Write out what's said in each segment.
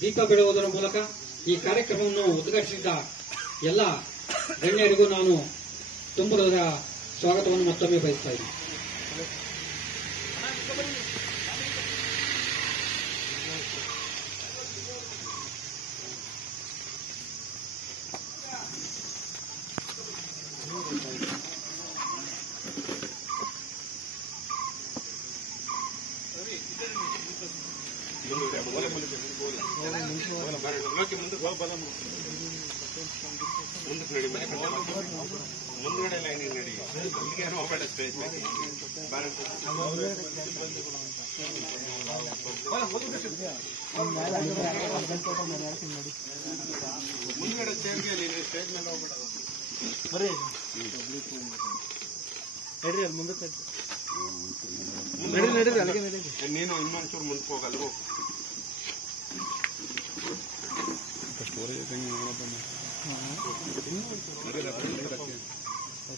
ದೀಪ ಬೆಳಗುವುದರ ಮೂಲಕ ಈ ಕಾರ್ಯಕ್ರಮವನ್ನು ಉದ್ಘಾಟಿಸಿದ ಎಲ್ಲ ಗಣ್ಯರಿಗೂ ನಾನು ತುಂಬುವುದರ ಸ್ವಾಗತವನ್ನು ಮತ್ತೊಮ್ಮೆ ಬಯಸ್ತಾ ಇದ್ದೀನಿ. ಮುಂದುಗಡೆ ಲೈನಿಂಗ್ ನಡಿ ಅಲ್ಲಿಗೇನೋ ಹೋಗಬೇಡ ಸ್ಪೇಸ್ ಮುಂದುಗಡೆ ಸ್ಟೇಜ್ಗೆ ಸ್ಟೇಜ್ ಮೇಲೆ ಹೋಗ್ಬೇಡ ನಡ್ರಿ ಅಲ್ಲಿ ಮುಂದಕ್ಕೆ ನಡೀರಿ ಅಲ್ಲಿಗೆ ನಡೀರಿ. ನೀನು ಇನ್ನೊಂಚೂರು ಮುಂದಕ್ಕೆ ಹೋಗಲ್ವ?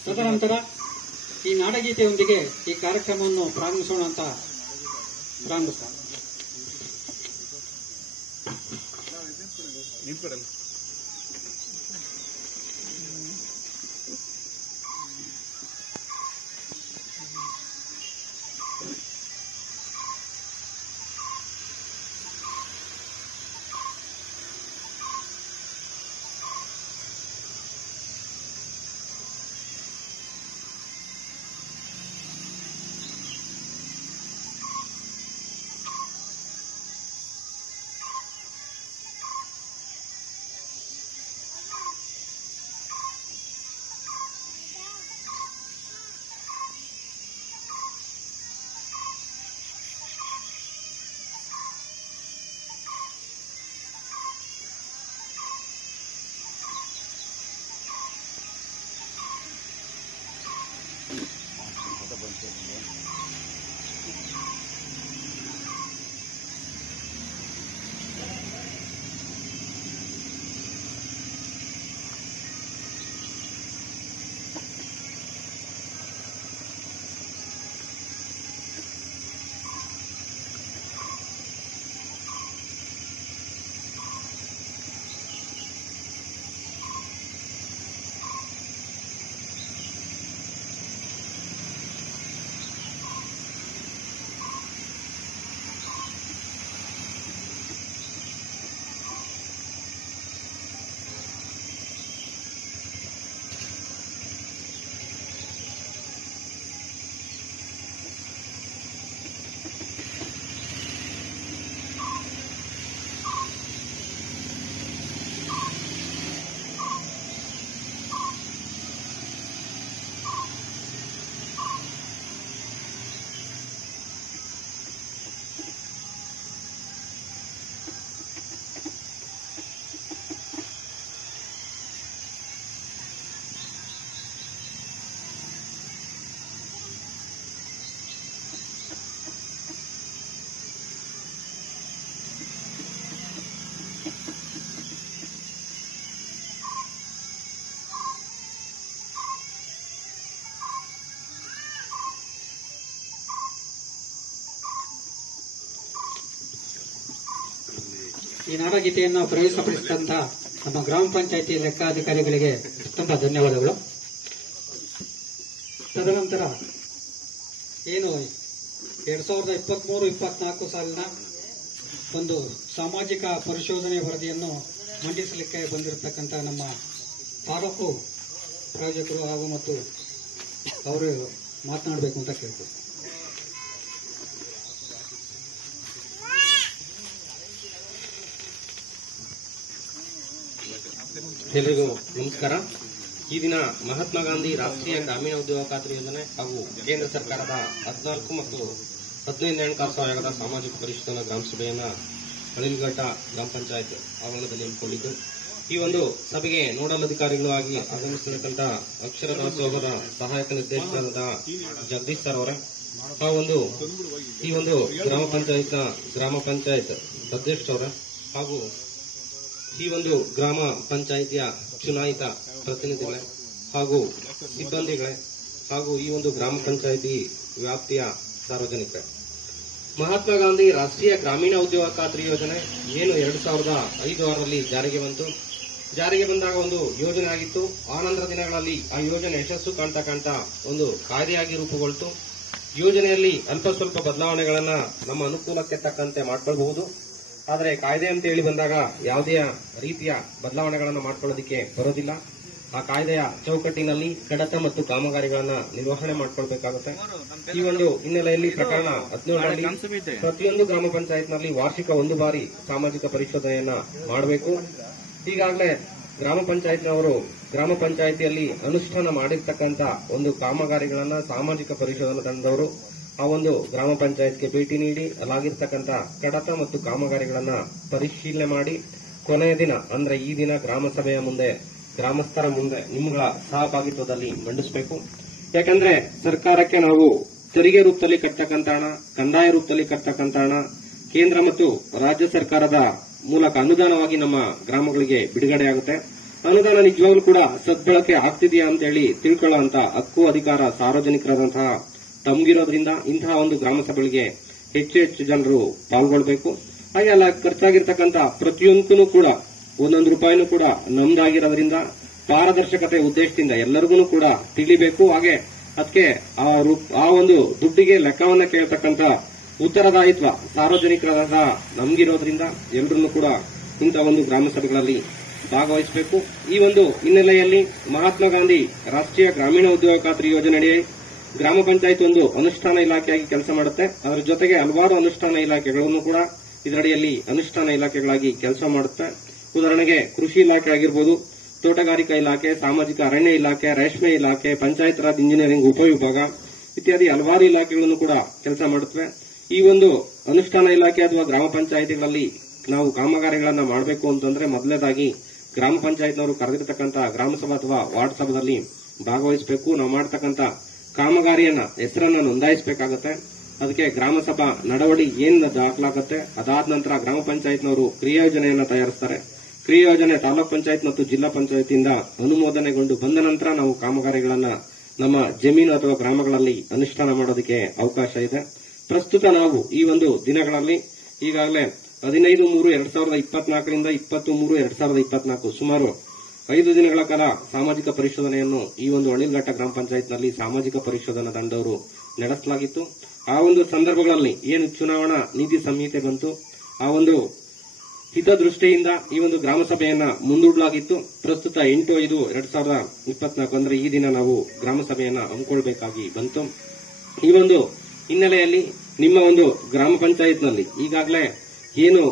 ತದನಂತರ ಈ ನಾಡಗೀತೆಯೊಂದಿಗೆ ಈ ಕಾರ್ಯಕ್ರಮವನ್ನು ಪ್ರಾರಂಭಿಸೋಣ ಅಂತ ಪ್ರಾರಂಭಿಸ್ತಾರೆ. ಈ ನಾಡಗೀತೆಯನ್ನು ಪ್ರವೇಶಪಡಿಸಿದಂತಹ ನಮ್ಮ ಗ್ರಾಮ ಪಂಚಾಯಿತಿ ಲೆಕ್ಕಾಧಿಕಾರಿಗಳಿಗೆ ತುಂಬಾ ಧನ್ಯವಾದಗಳು. ತದನಂತರ ಏನು 2023-24 ಸಾಲಿನ ಒಂದು ಸಾಮಾಜಿಕ ಪರಿಶೋಧನೆ ವರದಿಯನ್ನು ಮಂಡಿಸಲಿಕ್ಕೆ ಬಂದಿರತಕ್ಕಂಥ ನಮ್ಮ ತಾಲೂಕು ಪ್ರಾಯೋಜಕರು ಹಾಗೂ ಮತ್ತು ಅವರು ಮಾತನಾಡಬೇಕು ಅಂತ ಕೇಳ್ತೀವಿ. ಎಲ್ರಿಗೂ ನಮಸ್ಕಾರ. ಈ ದಿನ ಮಹಾತ್ಮ ಗಾಂಧಿ ರಾಷ್ಟ್ರೀಯ ಗ್ರಾಮೀಣ ಉದ್ಯೋಗ ಖಾತ್ರಿ ಯೋಜನೆ ಹಾಗೂ ಕೇಂದ್ರ ಸರ್ಕಾರದ 14 ಮತ್ತು 15ನೇ ಹಣಕಾಸು ಆಯೋಗದ ಸಾಮಾಜಿಕ ಪರಿಶೋಧನಾ ಗ್ರಾಮ ಸಭೆಯನ್ನ ಹಳಿಲ್ಘಟ್ಟ ಗ್ರಾಮ ಪಂಚಾಯತ್ ಆವರಣದಲ್ಲಿ ಹಮ್ಮಿಕೊಂಡಿದ್ದು, ಈ ಒಂದು ಸಭೆಗೆ ನೋಡಲ್ ಅಧಿಕಾರಿಗಳು ಆಗಿ ಆಗಮಿಸಿರ್ತಕ್ಕಂಥ ಅಕ್ಷರ ದಾಸೋಹರ ಸಹಾಯಕ ನಿರ್ದೇಶಕರಾದ ಜಗದೀಶ್ ಸರ್ ಅವರೇ, ಈ ಒಂದು ಗ್ರಾಮ ಪಂಚಾಯತ್ ಅಧ್ಯಕ್ಷರವರೇ ಹಾಗೂ ಈ ಒಂದು ಗ್ರಾಮ ಪಂಚಾಯಿತಿಯ ಚುನಾಯಿತ ಪ್ರತಿನಿಧಿಗಳೇ ಹಾಗೂ ಸಿಬ್ಬಂದಿಗಳೇ ಹಾಗೂ ಈ ಒಂದು ಗ್ರಾಮ ಪಂಚಾಯಿತಿ ವ್ಯಾಪ್ತಿಯ ಸಾರ್ವಜನಿಕರೇ, ಮಹಾತ್ಮ ಗಾಂಧಿ ರಾಷ್ಟ್ರೀಯ ಗ್ರಾಮೀಣ ಉದ್ಯೋಗ ಖಾತ್ರಿ ಯೋಜನೆ ಏನು 2005 ಜಾರಿಗೆ ಬಂತು. ಜಾರಿಗೆ ಬಂದಾಗ ಒಂದು ಯೋಜನೆ ಆಗಿತ್ತು. ಆನಂತರ ದಿನಗಳಲ್ಲಿ ಆ ಯೋಜನೆ ಯಶಸ್ಸು ಕಾಣ್ತಾ ಒಂದು ಕಾಯ್ದೆಯಾಗಿ ರೂಪುಗೊಳ್ತು. ಯೋಜನೆಯಲ್ಲಿ ಅಲ್ಪ ಸ್ವಲ್ಪ ಬದಲಾವಣೆಗಳನ್ನ ನಮ್ಮ ಅನುಕೂಲಕ್ಕೆ ತಕ್ಕಂತೆ ಮಾಡಿಕೊಳ್ಳಬಹುದು. ಆದರೆ ಕಾಯ್ದೆ ಅಂತ ಹೇಳಿ ಬಂದಾಗ ಯಾವುದೇ ರೀತಿಯ ಬದಲಾವಣೆಗಳನ್ನು ಮಾಡಿಕೊಳ್ಳೋದಕ್ಕೆ ಬರೋದಿಲ್ಲ. ಆ ಕಾಯ್ದೆಯ ಚೌಕಟ್ಟಿನಲ್ಲಿ ಕಡತ ಮತ್ತು ಕಾಮಗಾರಿಗಳನ್ನ ನಿರ್ವಹಣೆ ಮಾಡಿಕೊಳ್ಬೇಕಾಗುತ್ತೆ. ಈ ಒಂದು ಹಿನ್ನೆಲೆಯಲ್ಲಿ ಪ್ರಕರಣ 17ರಲ್ಲಿ ಪ್ರತಿಯೊಂದು ಗ್ರಾಮ ಪಂಚಾಯತ್ನಲ್ಲಿ ವಾರ್ಷಿಕ ಒಂದು ಬಾರಿ ಸಾಮಾಜಿಕ ಪರಿಶೋಧನೆಯನ್ನ ಮಾಡಬೇಕು. ಈಗಾಗಲೇ ಗ್ರಾಮ ಪಂಚಾಯತ್ನವರು ಗ್ರಾಮ ಪಂಚಾಯಿತಿಯಲ್ಲಿ ಅನುಷ್ಠಾನ ಮಾಡಿರ್ತಕ್ಕಂಥ ಒಂದು ಕಾಮಗಾರಿಗಳನ್ನ ಸಾಮಾಜಿಕ ಪರಿಶೋಧನಾ ತಂಡದವರು ಆ ಒಂದು ಗ್ರಾಮ ಪಂಚಾಯತ್ಗೆ ಭೇಟಿ ನೀಡಿ ಅಲ್ಲಾಗಿರ್ತಕ್ಕಂಥ ಕಡತ ಮತ್ತು ಕಾಮಗಾರಿಗಳನ್ನ ಪರಿಶೀಲನೆ ಮಾಡಿ ಕೊನೆಯ ದಿನ ಅಂದ್ರೆ ಈ ದಿನ ಗ್ರಾಮ ಸಭೆಯ ಮುಂದೆ ಗ್ರಾಮಸ್ಥರ ಮುಂದೆ ನಿಮ್ಗಳ ಸಹಭಾಗಿತ್ವದಲ್ಲಿ ಮಂಡಿಸಬೇಕು. ಯಾಕಂದ್ರೆ ಸರ್ಕಾರಕ್ಕೆ ನಾವು ತೆರಿಗೆ ರೂಪದಲ್ಲಿ ಕಟ್ಟತಕ್ಕಂಥ ಹಣ, ಕಂದಾಯ ರೂಪದಲ್ಲಿ ಕಟ್ಟತಕ್ಕಂಥ ಹಣ ಕೇಂದ್ರ ಮತ್ತು ರಾಜ್ಯ ಸರ್ಕಾರದ ಮೂಲಕ ಅನುದಾನವಾಗಿ ನಮ್ಮ ಗ್ರಾಮಗಳಿಗೆ ಬಿಡುಗಡೆಯಾಗುತ್ತೆ. ಅನುದಾನ ನಿಜವಾಗ್ಲೂ ಕೂಡ ಸದ್ಬಳಕೆ ಆಗ್ತಿದೆಯಾ ಅಂತ ಹೇಳಿ ತಿಳ್ಕೊಳ್ಳುವಂತ ಹಕ್ಕು ಅಧಿಕಾರ ಸಾರ್ವಜನಿಕರಾದಂತಹ ತಮಗಿರೋದ್ರಿಂದ ಇಂತಹ ಒಂದು ಗ್ರಾಮ ಸಭೆಗಳಿಗೆ ಹೆಚ್ಚು ಜನರು ಪಾಲ್ಗೊಳ್ಳಬೇಕು. ಹಾಗೆ ಅಲ್ಲ ಖರ್ಚಾಗಿರ್ತಕ್ಕಂಥ ಪ್ರತಿಯೊಂದಕ್ಕೂ ಕೂಡ ಒಂದೊಂದು ರೂಪಾಯಿನೂ ಕೂಡ ನಮ್ದಾಗಿರೋದ್ರಿಂದ ಪಾರದರ್ಶಕತೆ ಉದ್ದೇಶದಿಂದ ಎಲ್ಲರಿಗೂ ಕೂಡ ತಿಳಿಬೇಕು. ಹಾಗೆ ಅದಕ್ಕೆ ಆ ಒಂದು ದುಡ್ಡಿಗೆ ಲೆಕ್ಕವನ್ನ ಕೇಳ್ತಕ್ಕಂಥ ಉತ್ತರದಾಯಿತ್ವ ಸಾರ್ವಜನಿಕರಾದ ನಮ್ಗಿರೋದ್ರಿಂದ ಎಲ್ಲರನ್ನೂ ಕೂಡ ಇಂತಹ ಒಂದು ಗ್ರಾಮ ಸಭೆಗಳಲ್ಲಿ ಭಾಗವಹಿಸಬೇಕು. ಈ ಒಂದು ಹಿನ್ನೆಲೆಯಲ್ಲಿ ಮಹಾತ್ಮ ಗಾಂಧಿ ರಾಷ್ಟ್ರೀಯ ಗ್ರಾಮೀಣ ಉದ್ಯೋಗ ಖಾತ್ರಿ ಯೋಜನೆಯಡಿ ಗ್ರಾಮ ಪಂಚಾಯತ್ ಒಂದು ಅನುಷ್ಠಾನ ಇಲಾಖೆಯಾಗಿ ಕೆಲಸ ಮಾಡುತ್ತೆ. ಅದರ ಜೊತೆಗೆ ಹಲವಾರು ಅನುಷ್ಠಾನ ಇಲಾಖೆಗಳನ್ನು ಕೂಡ ಇದರಡಿಯಲ್ಲಿ ಅನುಷ್ಠಾನ ಇಲಾಖೆಗಳಾಗಿ ಕೆಲಸ ಮಾಡುತ್ತೆ. ಉದಾಹರಣೆಗೆ ಕೃಷಿ ಇಲಾಖೆ ಆಗಿರ್ಬೋದು, ತೋಟಗಾರಿಕಾ ಇಲಾಖೆ, ಸಾಮಾಜಿಕ ಅರಣ್ಯ ಇಲಾಖೆ, ರೇಷ್ಮೆ ಇಲಾಖೆ, ಪಂಚಾಯತ್ ರಾಜ್ ಇಂಜಿನಿಯರಿಂಗ್ ಉಪವಿಭಾಗ ಇತ್ಯಾದಿ ಹಲವಾರು ಇಲಾಖೆಗಳನ್ನು ಕೂಡ ಕೆಲಸ ಮಾಡುತ್ತವೆ. ಈ ಒಂದು ಅನುಷ್ಠಾನ ಇಲಾಖೆ ಅಥವಾ ಗ್ರಾಮ ಪಂಚಾಯಿತಿಗಳಲ್ಲಿ ನಾವು ಕಾಮಗಾರಿಗಳನ್ನ ಮಾಡಬೇಕು ಅಂತಂದ್ರೆ ಮೊದಲನೇದಾಗಿ ಗ್ರಾಮ ಪಂಚಾಯತ್ನವರು ಕರೆದಿರತಕ್ಕಂಥ ಗ್ರಾಮ ಸಭಾ ಅಥವಾ ವಾರ್ಡ್ ಸಭಾದಲ್ಲಿ ಭಾಗವಹಿಸಬೇಕು. ನಾವು ಮಾಡತಕ್ಕಂಥ ಕಾಮಗಾರಿಯನ್ನ ಹೆಸರನ್ನ ನೋಂದಾಯಿಸಬೇಕಾಗುತ್ತೆ. ಅದಕ್ಕೆ ಗ್ರಾಮ ಸಭಾ ನಡವಳಿ ಏನ್ ದಾಖಲಾಗುತ್ತೆ. ಅದಾದ ನಂತರ ಗ್ರಾಮ ಪಂಚಾಯತ್ನವರು ಕ್ರಿಯಾಯೋಜನೆಯನ್ನ ತಯಾರಿಸ್ತಾರೆ. ಕ್ರಿಯಾಯೋಜನೆ ತಾಲೂಕ್ ಪಂಚಾಯತ್ ಮತ್ತು ಜಿಲ್ಲಾ ಪಂಚಾಯತಿಯಿಂದ ಅನುಮೋದನೆಗೊಂಡು ಬಂದ ನಂತರ ನಾವು ಕಾಮಗಾರಿಗಳನ್ನ ನಮ್ಮ ಜಮೀನು ಅಥವಾ ಗ್ರಾಮಗಳಲ್ಲಿ ಅನುಷ್ಠಾನ ಮಾಡೋದಕ್ಕೆ ಅವಕಾಶ ಇದೆ. ಪ್ರಸ್ತುತ ನಾವು ಈ ಒಂದು ದಿನಗಳಲ್ಲಿ ಈಗಾಗಲೇ 15/3/2024 20/3/2024 ಸುಮಾರು 5 ದಿನಗಳ ಕಾಲ ಸಾಮಾಜಿಕ ಪರಿಶೋಧನೆಯನ್ನು ಈ ಒಂದು ಅಳಿಲ್ಘಟ್ಟ ಗ್ರಾಮ ಪಂಚಾಯತ್ನಲ್ಲಿ ಸಾಮಾಜಿಕ ಪರಿಶೋಧನಾ ತಂಡವರು ನಡೆಸಲಾಗಿತ್ತು. ಆ ಒಂದು ಸಂದರ್ಭಗಳಲ್ಲಿ ಏನು ಚುನಾವಣಾ ನೀತಿ ಸಂಹಿತೆ ಬಂತು, ಆ ಒಂದು ಹಿತದೃಷ್ಟಿಯಿಂದ ಈ ಒಂದು ಗ್ರಾಮ ಸಭೆಯನ್ನ ಮುಂದೂಡಲಾಗಿತ್ತು. ಪ್ರಸ್ತುತ 8/5/2024 ಅಂದ್ರೆ ಈ ದಿನ ನಾವು ಗ್ರಾಮ ಸಭೆಯನ್ನ ಹಮ್ಮಿಕೊಳ್ಳಬೇಕಾಗಿ ಬಂತು. ಈ ಒಂದು ಹಿನ್ನೆಲೆಯಲ್ಲಿ ನಿಮ್ಮ ಒಂದು ಗ್ರಾಮ ಪಂಚಾಯತ್ನಲ್ಲಿ ಈಗಾಗಲೇ ಏನು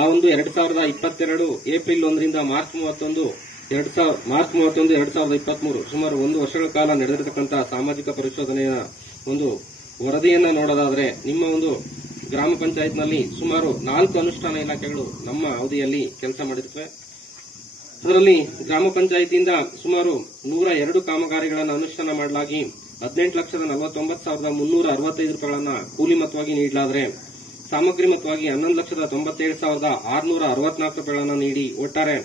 ಆ ಒಂದು 2022 ಏಪ್ರಿಲ್ 1ರಿಂದ ಮಾರ್ಚ್ 31, 2023 ಸುಮಾರು 1 ವರ್ಷಗಳ ಕಾಲ ನಡೆದಿರತಕ್ಕಂತಹ ಸಾಮಾಜಿಕ ಪರಿಶೋಧನೆಯ ಒಂದು ವರದಿಯನ್ನ ನೋಡೋದಾದ್ರೆ ನಿಮ್ಮ ಒಂದು ಗ್ರಾಮ ಪಂಚಾಯತ್ನಲ್ಲಿ ಸುಮಾರು 4 ಅನುಷ್ಠಾನ ಇಲಾಖೆಗಳು ನಮ್ಮ ಅವಧಿಯಲ್ಲಿ ಕೆಲಸ ಮಾಡಿರುತ್ತವೆ. ಅದರಲ್ಲಿ ಗ್ರಾಮ ಪಂಚಾಯತಿಯಿಂದ ಸುಮಾರು 102 ಕಾಮಗಾರಿಗಳನ್ನು ಅನುಷ್ಠಾನ ಮಾಡಲಾಗಿ 18,49,365 ರೂಪಾಯಿಗಳನ್ನ ಕೂಲಿ ಮೊತ್ತವಾಗಿ ನೀಡಲಾದರೆ ಸಾಮಗ್ರಿ ಮೊತ್ತವಾಗಿ 11,97,664 ರೂಪಾಯಿಗಳನ್ನು ನೀಡಿ ಒಟ್ಟಾರೆ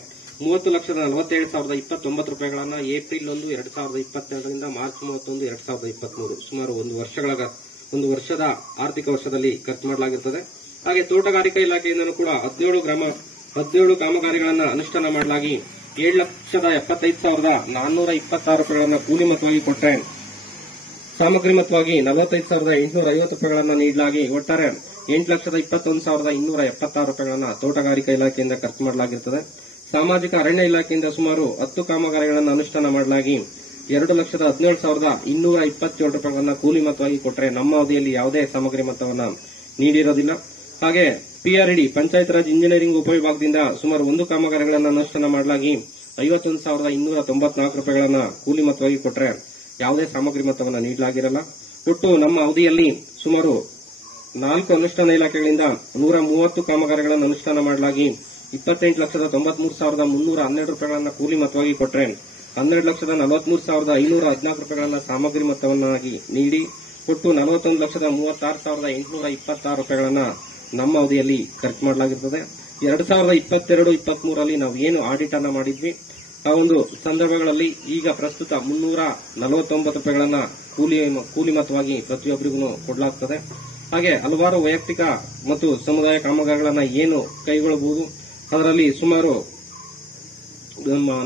30,47,029 ರೂಪಾಯಿಗಳನ್ನ ಏಪ್ರಿಲ್ 1, 2022ರಿಂದ ಮಾರ್ಚ್ 31, 2023 ಸುಮಾರು ಒಂದು ವರ್ಷದ ಆರ್ಥಿಕ ವರ್ಷದಲ್ಲಿ ಖರ್ಚು ಮಾಡಲಾಗಿರುತ್ತದೆ. ಹಾಗೆ ತೋಟಗಾರಿಕಾ ಇಲಾಖೆಯಿಂದಲೂ ಕೂಡ 17 ಕಾಮಗಾರಿಗಳನ್ನು ಅನುಷ್ಠಾನ ಮಾಡಲಾಗಿ 7,75,426 ರೂಪಾಯಿಗಳನ್ನ ಕೂಲಿ ಮೊತ್ತವಾಗಿ ಕೊಟ್ಟರೆ ಸಾಮಗ್ರಿ ಮೊತ್ತವಾಗಿ 45,850 ರೂಪಾಯಿಗಳನ್ನು ನೀಡಲಾಗಿ ಒಟ್ಟಾರೆ 8,21,276 ರೂಪಾಯಿಗಳನ್ನ ತೋಟಗಾರಿಕಾ ಇಲಾಖೆಯಿಂದ ಖರ್ಚು ಮಾಡಲಾಗಿರುತ್ತದೆ. ಸಾಮಾಜಿಕ ಅರಣ್ಯ ಇಲಾಖೆಯಿಂದ ಸುಮಾರು 10 ಕಾಮಗಾರಿಗಳನ್ನು ಅನುಷ್ಠಾನ ಮಾಡಲಾಗಿ 2,17,227 ರೂಪಾಯಿಗಳನ್ನ ಕೂಲಿ ಮೊತ್ತವಾಗಿ ಕೊಟ್ಟರೆ ನಮ್ಮ ಅವಧಿಯಲ್ಲಿ ಯಾವುದೇ ಸಾಮಗ್ರಿ ಮೊತ್ತವನ್ನು ನೀಡಿರೋದಿಲ್ಲ. ಹಾಗೆ ಪಿಆರ್ಇಡಿ ಪಂಚಾಯತ್ ರಾಜ್ ಇಂಜಿನಿಯರಿಂಗ್ ಉಪವಿಭಾಗದಿಂದ ಸುಮಾರು 1 ಕಾಮಗಾರಿಗಳನ್ನು ಅನುಷ್ಠಾನ ಮಾಡಲಾಗಿ 51,294 ರೂಪಾಯಿಗಳನ್ನ ಕೂಲಿ ಮೊತ್ತವಾಗಿ ಕೊಟ್ಟರೆ ಯಾವುದೇ ಸಾಮಗ್ರಿ ಮೊತ್ತವನ್ನು ನೀಡಲಾಗಿರಲ್ಲ. ಒಟ್ಟು ನಮ್ಮ ಅವಧಿಯಲ್ಲಿ ಸುಮಾರು 4 ಅನುಷ್ಠಾನ ಇಲಾಖೆಗಳಿಂದ 130 ಕಾಮಗಾರಿಗಳನ್ನು ಅನುಷ್ಠಾನ ಮಾಡಲಾಗಿ 28,93,312 ರೂಪಾಯಿಗಳನ್ನ ಕೂಲಿ ಮೊತ್ತವಾಗಿ ಕೊಟ್ಟರೆ 12,43,514 ರೂಪಾಯಿಗಳನ್ನ ಸಾಮಗ್ರಿ ಮೊತ್ತವನ್ನಾಗಿ ನೀಡಿ ಒಟ್ಟು 41,36,826 ರೂಪಾಯಿಗಳನ್ನ ನಮ್ಮ ಅವಧಿಯಲ್ಲಿ ಖರ್ಚು ಮಾಡಲಾಗಿರುತ್ತದೆ. 2022-23ರಲ್ಲಿ ನಾವು ಏನು ಆಡಿಟ್ ಅನ್ನ ಮಾಡಿದ್ವಿ ಆ ಒಂದು ಸಂದರ್ಭಗಳಲ್ಲಿ ಈಗ ಪ್ರಸ್ತುತ 349 ರೂಪಾಯಿಗಳನ್ನ ಕೂಲಿ ಮೊತ್ತವಾಗಿ ಪ್ರತಿಯೊಬ್ಬರಿಗೂ ಕೊಡಲಾಗುತ್ತದೆ. ಹಾಗೆ ಹಲವಾರು ವೈಯಕ್ತಿಕ ಮತ್ತು ಸಮುದಾಯ ಕಾಮಗಾರಿಗಳನ್ನ ಏನು ಕೈಗೊಳ್ಳಬಹುದು, ಅದರಲ್ಲಿ ಸುಮಾರು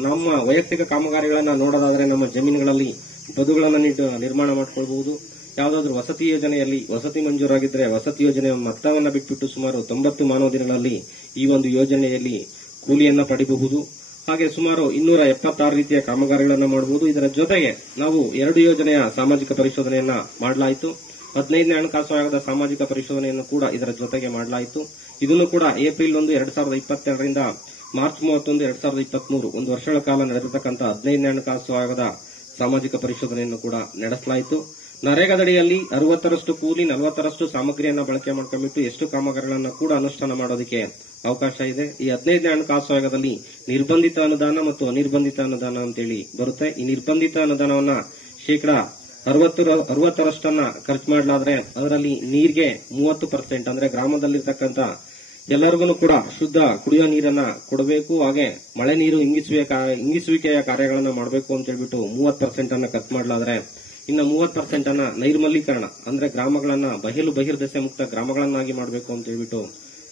ನಮ್ಮ ವೈಯಕ್ತಿಕ ಕಾಮಗಾರಿಗಳನ್ನ ನೋಡೋದಾದ್ರೆ ನಮ್ಮ ಜಮೀನುಗಳಲ್ಲಿ ಬದುಗಳನ್ನು ನಿರ್ಮಾಣ ಮಾಡಿಕೊಳ್ಳಬಹುದು. ಯಾವುದಾದ್ರೂ ವಸತಿ ಯೋಜನೆಯಲ್ಲಿ ವಸತಿ ಮಂಜೂರಾಗಿದ್ದರೆ ವಸತಿ ಯೋಜನೆಯ ಮೊತ್ತವನ್ನು ಬಿಟ್ಬಿಟ್ಟು ಸುಮಾರು 90 ಮಾನವ ದಿನಗಳಲ್ಲಿ ಈ ಒಂದು ಯೋಜನೆಯಲ್ಲಿ ಕೂಲಿಯನ್ನ ಪಡೆಯಬಹುದು. ಹಾಗೆ ಸುಮಾರು 276 ರೀತಿಯ ಕಾಮಗಾರಿಗಳನ್ನು ಮಾಡಬಹುದು. ಇದರ ಜೊತೆಗೆ ನಾವು 2 ಯೋಜನೆಯ ಸಾಮಾಜಿಕ ಪರಿಶೋಧನೆಯನ್ನ ಮಾಡಲಾಯಿತು. 15ನೇ ಹಣಕಾಸು ಆಯೋಗದ ಸಾಮಾಜಿಕ ಪರಿಶೋಧನೆಯನ್ನು ಕೂಡ ಇದರ ಜೊತೆಗೆ ಮಾಡಲಾಯಿತು. ಇದನ್ನು ಕೂಡ ಏಪ್ರಿಲ್ 1, 2022ರಿಂದ ಮಾರ್ಚ್ 31, 2023 ಒಂದು ವರ್ಷಗಳ ಕಾಲ ನಡೆದಿರತಕ್ಕಂಥ 15ನೇ ಹಣಕಾಸು ಆಯೋಗದ ಸಾಮಾಜಿಕ ಪರಿಶೋಧನೆಯನ್ನು ಕೂಡ ನಡೆಸಲಾಯಿತು. ನರೇಗಾದಡಿಯಲ್ಲಿ 60ರಷ್ಟು ಕೂಲಿ, 40ರಷ್ಟು ಸಾಮಗ್ರಿಯನ್ನು ಬಳಕೆ ಮಾಡಿಕೊಂಡ್ಬಿಟ್ಟು ಎಷ್ಟು ಕಾಮಗಾರಿಗಳನ್ನು ಕೂಡ ಅನುಷ್ಠಾನ ಮಾಡೋದಕ್ಕೆ ಅವಕಾಶ ಇದೆ. ಈ 15ನೇ ಹಣಕಾಸು ಆಯೋಗದಲ್ಲಿ ನಿರ್ಬಂಧಿತ ಅನುದಾನ ಮತ್ತು ಅನಿರ್ಬಂಧಿತ ಅನುದಾನ ಅಂತೇಳಿ ಬರುತ್ತೆ. ಈ ನಿರ್ಬಂಧಿತ ಅನುದಾನವನ್ನ ಶೇಕಡಾ 60ರಷ್ಟನ್ನ ಖರ್ಚು ಮಾಡಲಾದ್ರೆ ಅದರಲ್ಲಿ ನೀರಿಗೆ 30% ಅಂದ್ರೆ ಗ್ರಾಮದಲ್ಲಿರ್ತಕ್ಕಂಥ ಎಲ್ಲರಿಗೂ ಕೂಡ ಶುದ್ಧ ಕುಡಿಯೋ ನೀರನ್ನ ಕೊಡಬೇಕು. ಹಾಗೆ ಮಳೆ ನೀರು ಇಂಗಿಸುವಿಕೆಯ ಕಾರ್ಯಗಳನ್ನ ಮಾಡಬೇಕು ಅಂತ ಹೇಳ್ಬಿಟ್ಟು 30% ಅನ್ನ ಖರ್ಚು ಮಾಡಲಾದ್ರೆ ಇನ್ನು 30% ಅನ್ನ ನೈರ್ಮಲೀಕರಣ ಅಂದ್ರೆ ಗ್ರಾಮಗಳನ್ನ ಬಹಿರ್ದೆಸೆ ಮುಕ್ತ ಗ್ರಾಮಗಳನ್ನಾಗಿ ಮಾಡಬೇಕು ಅಂತ ಹೇಳ್ಬಿಟ್ಟು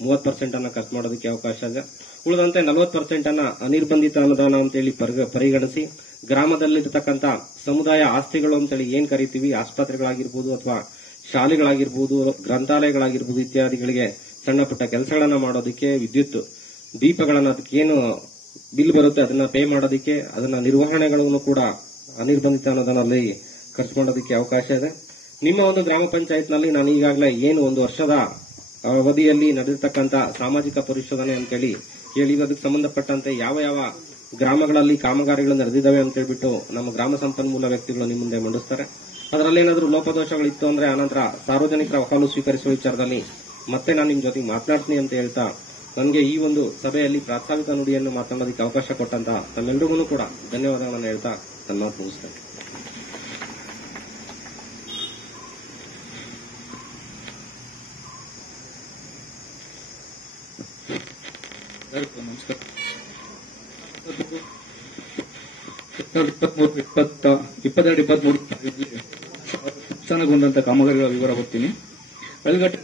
30% ಅನ್ನ ಖರ್ಚು ಮಾಡೋದಕ್ಕೆ ಅವಕಾಶ ಇದೆ. ಉಳಿದಂತೆ 40% ಅನ್ನ ಅನಿರ್ಬಂಧಿತ ಅನುದಾನ ಅಂತೇಳಿ ಪರಿಗಣಿಸಿ ಗ್ರಾಮದಲ್ಲಿರತಕ್ಕಂಥ ಸಮುದಾಯ ಆಸ್ತಿಗಳು ಅಂತೇಳಿ ಏನ್ ಕರಿತೀವಿ, ಆಸ್ಪತ್ರೆಗಳಾಗಿರ್ಬೋದು ಅಥವಾ ಶಾಲೆಗಳಾಗಿರ್ಬೋದು, ಗ್ರಂಥಾಲಯಗಳಾಗಿರ್ಬೋದು ಇತ್ಯಾದಿಗಳಿಗೆ ಸಣ್ಣ ಪುಟ್ಟ ಕೆಲಸಗಳನ್ನ ಮಾಡೋದಕ್ಕೆ, ವಿದ್ಯುತ್ ದೀಪಗಳನ್ನ ಅದಕ್ಕೇನು ಬಿಲ್ ಬರುತ್ತೆ ಅದನ್ನ ಪೇ ಮಾಡೋದಕ್ಕೆ, ಅದನ್ನ ನಿರ್ವಹಣೆಗಳನ್ನು ಕೂಡ ಅನಿರ್ಬಂಧಿತ ಅನುದಾನದಲ್ಲಿ ಖರ್ಚು ಮಾಡೋದಕ್ಕೆ ಅವಕಾಶ ಇದೆ. ನಿಮ್ಮ ಒಂದು ಗ್ರಾಮ ಪಂಚಾಯತ್ನಲ್ಲಿ ನಾನು ಈಗಾಗಲೇ ಏನು ಒಂದು ವರ್ಷದ ಅವಧಿಯಲ್ಲಿ ನಡೆದಿರ್ತಕ್ಕಂಥ ಸಾಮಾಜಿಕ ಪರಿಶೋಧನೆ ಅಂತೇಳಿ ಹೇಳಿ ಅದಕ್ಕೆ ಸಂಬಂಧಪಟ್ಟಂತೆ ಯಾವ ಯಾವ ಗ್ರಾಮಗಳಲ್ಲಿ ಕಾಮಗಾರಿಗಳು ನಡೆದಿದ್ದಾವೆ ಅಂತ ಹೇಳ್ಬಿಟ್ಟು ನಮ್ಮ ಗ್ರಾಮ ಸಂಪನ್ಮೂಲ ವ್ಯಕ್ತಿಗಳು ನಿಮ್ಮ ಮುಂದೆ ಮಂಡಿಸ್ತಾರೆ. ಅದರಲ್ಲಿ ಏನಾದರೂ ಲೋಪದೋಷಗಳಿತ್ತು ಅಂದ್ರೆ ಆನಂತರ ಸಾರ್ವಜನಿಕರ ಅಹವಾಲು ಸ್ವೀಕರಿಸುವ ವಿಚಾರದಲ್ಲಿ ಮತ್ತೆ ನಾನು ನಿಮ್ ಜೊತೆಗೆ ಮಾತನಾಡ್ತೀನಿ ಅಂತ ಹೇಳ್ತಾ ನನಗೆ ಈ ಒಂದು ಸಭೆಯಲ್ಲಿ ಪ್ರಾಸ್ತಾವಿಕ ನುಡಿಯನ್ನು ಮಾತನಾಡೋದಕ್ಕೆ ಅವಕಾಶ ಕೊಟ್ಟಂತ ತಮ್ಮೆಲ್ಲರಿಗೂ ಕೂಡ ಧನ್ಯವಾದಗಳನ್ನು ಹೇಳ್ತಾ ನನ್ನ ಮಾತು ಮುಗಿಸ್ತೇನೆ. ನಮಸ್ಕಾರ. 2022-23 ಅನುಷ್ಠಾನಗೊಂಡಂತ ಕಾಮಗಾರಿಗಳ ವಿವರ ಬರ್ತೀನಿ. ಅಳಗಟ್ಟೆ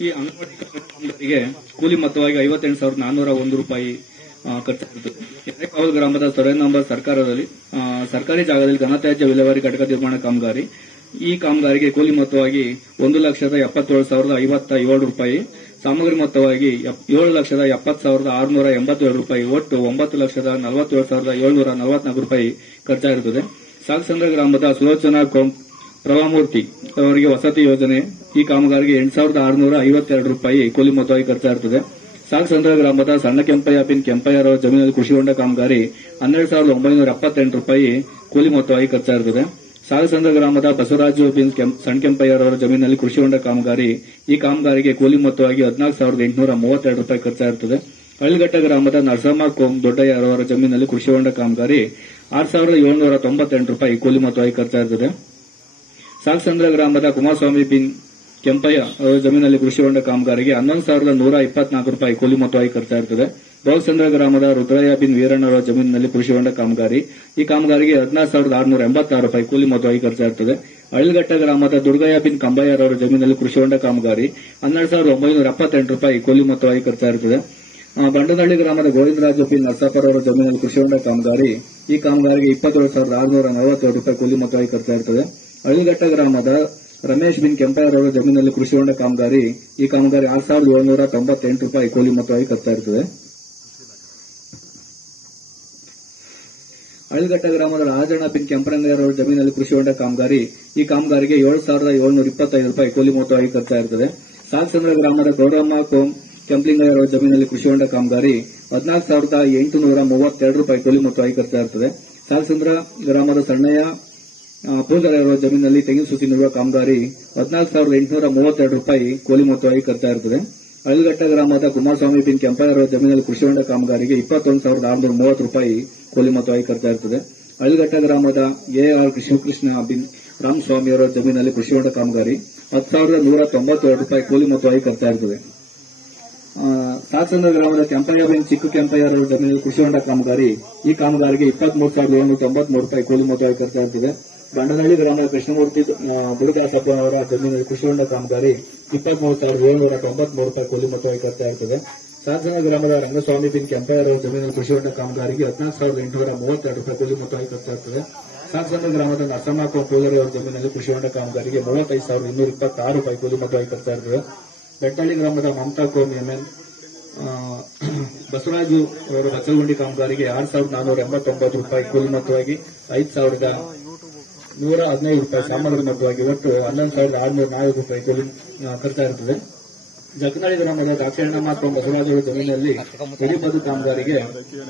ಈ ಅಂಗನವಾಡಿ ಕಾಮಗಾರಿಗೆ ಕೂಲಿ ಮೊತ್ತವಾಗಿ 58,401 ರೂಪಾಯಿ ಖರ್ಚಾಗಿರುತ್ತದೆ. ಎರೆಕಾವಲು ಗ್ರಾಮದ ಸರ್ವೆ ನಂಬರ್ ಸರ್ಕಾರಿ ಜಾಗದಲ್ಲಿ ಘನತ್ಯಾಜ್ಯ ವಿಲೇವಾರಿ ಘಟಕ ನಿರ್ಮಾಣ ಕಾಮಗಾರಿ. ಈ ಕಾಮಗಾರಿಗೆ ಕೂಲಿ ಮೊತ್ತವಾಗಿ 1,77,057 ರೂಪಾಯಿ, ಸಾಮಗ್ರಿ ಮೊತ್ತವಾಗಿ 7,70,687 ರೂಪಾಯಿ, ಒಟ್ಟು 9,47,744 ರೂಪಾಯಿ ಖರ್ಚಾಗಿರುತ್ತದೆ. ಸಾಗಸಂದ್ರ ಗ್ರಾಮದ ಸುಲೋಚನಾ ಪ್ರಭಾಮೂರ್ತಿ ಅವರಿಗೆ ವಸತಿ ಯೋಜನೆ. ಈ ಕಾಮಗಾರಿಗೆ 8,652 ರೂಪಾಯಿ ಕೂಲಿ ಮೊತ್ತವಾಗಿ ಖರ್ಚಾಗಿರುತ್ತದೆ. ಸಾಗಸಂದ್ರ ಗ್ರಾಮದ ಸಣ್ಣ ಕೆಂಪಯ್ಯ ಪಿನ್ ಕೆಂಪಯ್ಯರವರ ಜಮೀನಲ್ಲಿ ಕೃಷಿ ಹೊಂಡ ಕಾಮಗಾರಿ 12,978 ರೂಪಾಯಿ ಕೂಲಿ ಮೊತ್ತವಾಗಿ ಖರ್ಚಾಗಿರುತ್ತದೆ. ಸಾಗಸಂದ್ರ ಗ್ರಾಮದ ಬಸವರಾಜು ಪಿನ್ ಸಣ್ಣ ಕೆಂಪಯ್ಯರವರ ಜಮೀನಲ್ಲಿ ಕೃಷಿ ಹೊಂಡ ಕಾಮಗಾರಿ. ಈ ಕಾಮಗಾರಿಗೆ ಕೂಲಿ ಮೊತ್ತವಾಗಿ 14,832 ರೂಪಾಯಿ ಖರ್ಚಾಗಿರುತ್ತದೆ. ಅಳ್ಳಿಘಟ್ಟ ಗ್ರಾಮದ ನರಸಮ್ಮ ದೊಡ್ಡಯ್ಯರವರ ಜಮೀನಲ್ಲಿ ಕೃಷಿ ಹೊಂಡ ಕಾಮಗಾರಿ 6,798 ರೂಪಾಯಿ ಕೂಲಿ ಮೊತ್ತವಾಗಿ ಖರ್ಚಾಗಿರುತ್ತದೆ. ಸಾಗಸಂದ್ರ ಗ್ರಾಮದ ಕುಮಾರಸ್ವಾಮಿ ಬಿನ್ ಕೆಂಪಯ್ಯ ಅವರ ಜಮೀನಲ್ಲಿ ಕೃಷಿ ಹೊಂಡ ಕಾಮಗಾರಿಗೆ 11,124 ರೂಪಾಯಿ ಕೂಲಿ ಮೊತ್ತವಾಗಿ ಖರ್ಚಾಗಿರುತ್ತದೆ. ಬೋಗಸಂದ್ರ ಗ್ರಾಮದ ರುದ್ರಯ್ಯ ಬಿನ್ ವೀರಣ್ಣವರ ಜಮೀನಿನಲ್ಲಿ ಕೃಷಿ ಹೊಂಡ ಕಾಮಗಾರಿ. ಈ ಕಾಮಗಾರಿಗೆ 14,686 ರೂಪಾಯಿ ಕೂಲಿ ಮೊತ್ತವಾಗಿ ಖರ್ಚಾಗಿರುತ್ತದೆ. ಅಳ್ಳಿಘಟ್ಟ ಗ್ರಾಮದ ದುರ್ಗಯ್ಯ ಬಿನ್ ಕಂಬಯ್ಯರವರ ಜಮೀನಿನಲ್ಲಿ ಕೃಷಿ ಹೊಂಡ ಕಾಮಗಾರಿ 12,978 ರೂಪಾಯಿ ಕೂಲಿ ಮೊತ್ತವಾಗಿ ಖರ್ಚಾಗಿರುತ್ತದೆ. ಬಂಡನಹಳ್ಳಿ ಗ್ರಾಮದ ಗೋವಿಂದರಾಜು ಬಿನ್ ನರಸಪ್ಪರವರ ಜಮೀನಲ್ಲಿ ಕೃಷಿ ಹೊಂಡ ಕಾಮಗಾರಿ. ಈ ಕಾಮಗಾರಿಗೆ 27,647 ರೂಪಾಯಿ ಕೂಲಿ ಮೊತ್ತವಾಗಿ ಖರ್ಚಾಗಿರುತ್ತದೆ. ಅಳ್ಳಿಘಟ್ಟ ಗ್ರಾಮದ ರಮೇಶ್ ಬಿನ್ ಕೆಂಪಯ್ಯರವರ ಜಮೀನಲ್ಲಿ ಕೃಷಿ ಹೊಂಡ ಕಾಮಗಾರಿ. ಈ ಕಾಮಗಾರಿ 6,798 ರೂಪಾಯಿ ಕೂಲಿ ಮೊತ್ತವಾಗಿ ಖರ್ಚಾಗಿರುತ್ತದೆ. ಅಳ್ಳಿಘಟ್ಟ ಗ್ರಾಮದ ರಾಜಣ್ಣ ಬಿನ್ ಕೆಂಪರಂಗಯ್ಯರವರ ಜಮೀನಲ್ಲಿ ಕೃಷಿ ಹೊಂಡ ಕಾಮಗಾರಿ. ಈ ಕಾಮಗಾರಿಗೆ 7,725 ರೂಪಾಯಿ ಕೂಲಿ ಮೊತ್ತವಾಗಿ ಖರ್ಚಾಗಿರುತ್ತದೆ. ಸಾಗಸಂದ್ರ ಗ್ರಾಮದ ಗೌರಮ್ಮ ಕೆಂಪಲಿಂಗಯ್ಯರವರ ಜಮೀನಲ್ಲಿ ಕೃಷಿ ಹೊಂಡ ಕಾಮಗಾರಿ 14,832 ರೂಪಾಯಿ ಕೂಲಿ ಮೊತ್ತವಾಗಿ ಖರ್ಚಾಗಿರುತ್ತದೆ. ಸಾಗಸಂದ್ರ ಗ್ರಾಮದ ಸಣ್ಣಯ್ಯ ಪೂಂಜರವರ ಜಮೀನಲ್ಲಿ ತೆಂಗಿನ ಸುಸಿ ನೀಡುವ ಕಾಮಗಾರಿ 14,832 ರೂಪಾಯಿ ಕೂಲಿ ಮೊತ್ತವಾಗಿ ಖರ್ಚಾಗಿರುತ್ತದೆ. ಅಳ್ಳಿಘಟ್ಟ ಗ್ರಾಮದ ಕುಮಾರಸ್ವಾಮಿ ಬಿನ್ ಕೆಂಪಯ್ಯರವರ ಜಮೀನಲ್ಲಿ ಕೃಷಿ ಹೊಂಡ ಕಾಮಗಾರಿಗೆ 21,630 ರೂಪಾಯಿ ಕೂಲಿ ಮೊತ್ತವಾಗಿ ಖರ್ಚಾಗಿರುತ್ತದೆ. ಹಳ್ಳಿಘಟ್ಟ ಗ್ರಾಮದ ಎಆರ್ ಶಿವಕೃಷ್ಣ ಬಿನ್ ರಾಮಸ್ವಾಮಿಯವರ ಜಮೀನಲ್ಲಿ ಕೃಷಿ ಹೊಂಡ ಕಾಮಗಾರಿ 10,192 ರೂಪಾಯಿ ಕೂಲಿ ಮೊತ್ತವಾಗಿ ಖರ್ಚಾ ಇರುತ್ತದೆ. ಸಾಸಂದ್ರ ಗ್ರಾಮದ ಕೆಂಪಯ್ಯ ಬಿನ್ ಚಿಕ್ಕ ಕೆಂಪಯ್ಯರ ಜಮೀನಲ್ಲಿ ಕೃಷಿ ಹೊಂಡ ಕಾಮಗಾರಿ, ಈ ಕಾಮಗಾರಿಗೆ 23,793 ರೂಪಾಯಿ ಕೂಲಿ ಮೊತ್ತವಾಗಿ ಖರ್ಚಾ ಇರುತ್ತದೆ. ಬಂಡನಹಳ್ಳಿ ಗ್ರಾಮದ ಕೃಷ್ಣಮೂರ್ತಿ ದುರ್ಗಾಸಪ್ಪ ಅವರ ಜಮೀನಲ್ಲಿ ಕೃಷಿ ಹೊಂಡ ಕಾಮಗಾರಿ 23,793 ರೂಪಾಯಿ ಕೂಲಿ ಮೊತ್ತವಾಗಿ ಖರ್ಚಾ ಇರುತ್ತದೆ. ಸಾಸನ ಗ್ರಾಮದ ರಂಗಸ್ವಾಮಿ ಬಿನ್ ಕೆಂಪಯ್ಯರ ಜಮೀನಲ್ಲಿ ಕೃಷಿ ಹೊಂಡ ಕಾಮಗಾರಿಗೆ 14,832 ರೂಪಾಯಿ ಕೂಲಿ ಮೊತ್ತವಾಗಿ ಖರ್ಚಾಗುತ್ತದೆ. ಸಾಸನ ಗ್ರಾಮದ ನರಸಮ್ಮ ಪೂಜಾರಿ ಅವರ ಜಮೀನಲ್ಲಿ ಕೃಷಿ ಹೊಂಡ ಕಾಮಗಾರಿಗೆ 35,226 ರೂಪಾಯಿ ಕೂಲಿ ಮೊತ್ತವಾಗಿ ಖರ್ಚಾಗುತ್ತದೆ. ಬೆಟ್ಟಳ್ಳಿ ಗ್ರಾಮದ ಮಮತಾ ಕೋಮ್ ಎಂಎನ್ ಬಸವರಾಜು ಅವರ ಬಚ್ಚಲಗುಂಡಿ ಕಾಮಗಾರಿಗೆ 6,489 ರೂಪಾಯಿ ಕೂಲಿ ಮೊತ್ತವಾಗಿ 5,115 ರೂಪಾಯಿ ಸಾಮಗ್ರಿ ಮೊತ್ತವಾಗಿ ಒಟ್ಟು 11,604 ರೂಪಾಯಿ ಕೂಲಿ ಖರ್ಚಾಗಿರುತ್ತದೆ. ಜಗನಾಳಿ ಗ್ರಾಮದ ದಾಕ್ಷಾಯಣಮ್ಮ ಬಸವರಾಜು ಅವರ ಜಮೀನಲ್ಲಿ ಎಡಿಬದು ಕಾಮಗಾರಿಗೆ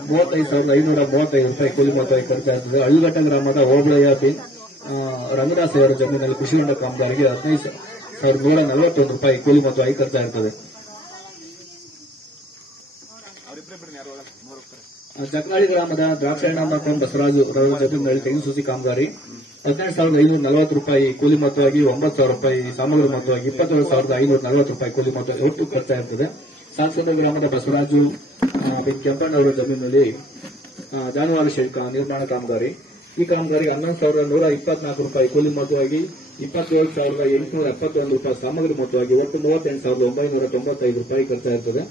35,535 ರೂಪಾಯಿ ಕೂಲಿ ಮೊತ್ತವಾಗಿ ಖರ್ಚಾಗುತ್ತದೆ. ಹಳ್ಳಿಘಟ್ಟ ಗ್ರಾಮದ ಹೋಬಳಯ್ಯ ಬಿನ್ ರಂಗದಾಸ್ ಅವರ ಜಮೀನಲ್ಲಿ ಕೃಷಿ ಹೊಂಡ ಕಾಮಗಾರಿಗೆ 15,141 ರೂಪಾಯಿ ಕೂಲಿ ಮೊತ್ತವಾಗಿ ಖರ್ಚಾಗಿರುತ್ತದೆ. ಜಗನಾಳಿ ಗ್ರಾಮದ ದ್ರಾಕ್ಷಾಯಣಮ್ಮ ಬಸವರಾಜು ಅವರ ಜಮೀನಿನಲ್ಲಿ ತೆಂಗಿನ ಸುಸಿ ಕಾಮಗಾರಿ 18,540 ರೂಪಾಯಿ ಕೂಲಿ ಮೊತ್ತವಾಗಿ 9,000 ರೂಪಾಯಿ ಸಾಮಗ್ರಿ ಮೊತ್ತವಾಗಿ 27,540 ರೂಪಾಯಿ ಕೂಲಿ ಮೊತ್ತ ಒಟ್ಟು ಖರ್ಚಾಗಿರುತ್ತದೆ. ಸಾಸನ ಗ್ರಾಮದ ಬಸವರಾಜು ಬಿನ್ ಕೆಂಪಣ್ಣ ಅವರ ಜಮೀನಿನಲ್ಲಿ ಜಾನುವಾರು ಶೆಡ್ ನಿರ್ಮಾಣ ಕಾಮಗಾರಿ, ಈ ಕಾಮಗಾರಿಗೆ 11,124 ರೂಪಾಯಿ ಕೂಲಿ ಮೊತ್ತವಾಗಿ 27,871 ರೂಪಾಯಿ ಸಾಮಗ್ರಿ ಮೊತ್ತವಾಗಿ ಒಟ್ಟು 38,995 ರೂಪಾಯಿ ಖರ್ಚಾಗಿರುತ್ತದೆ.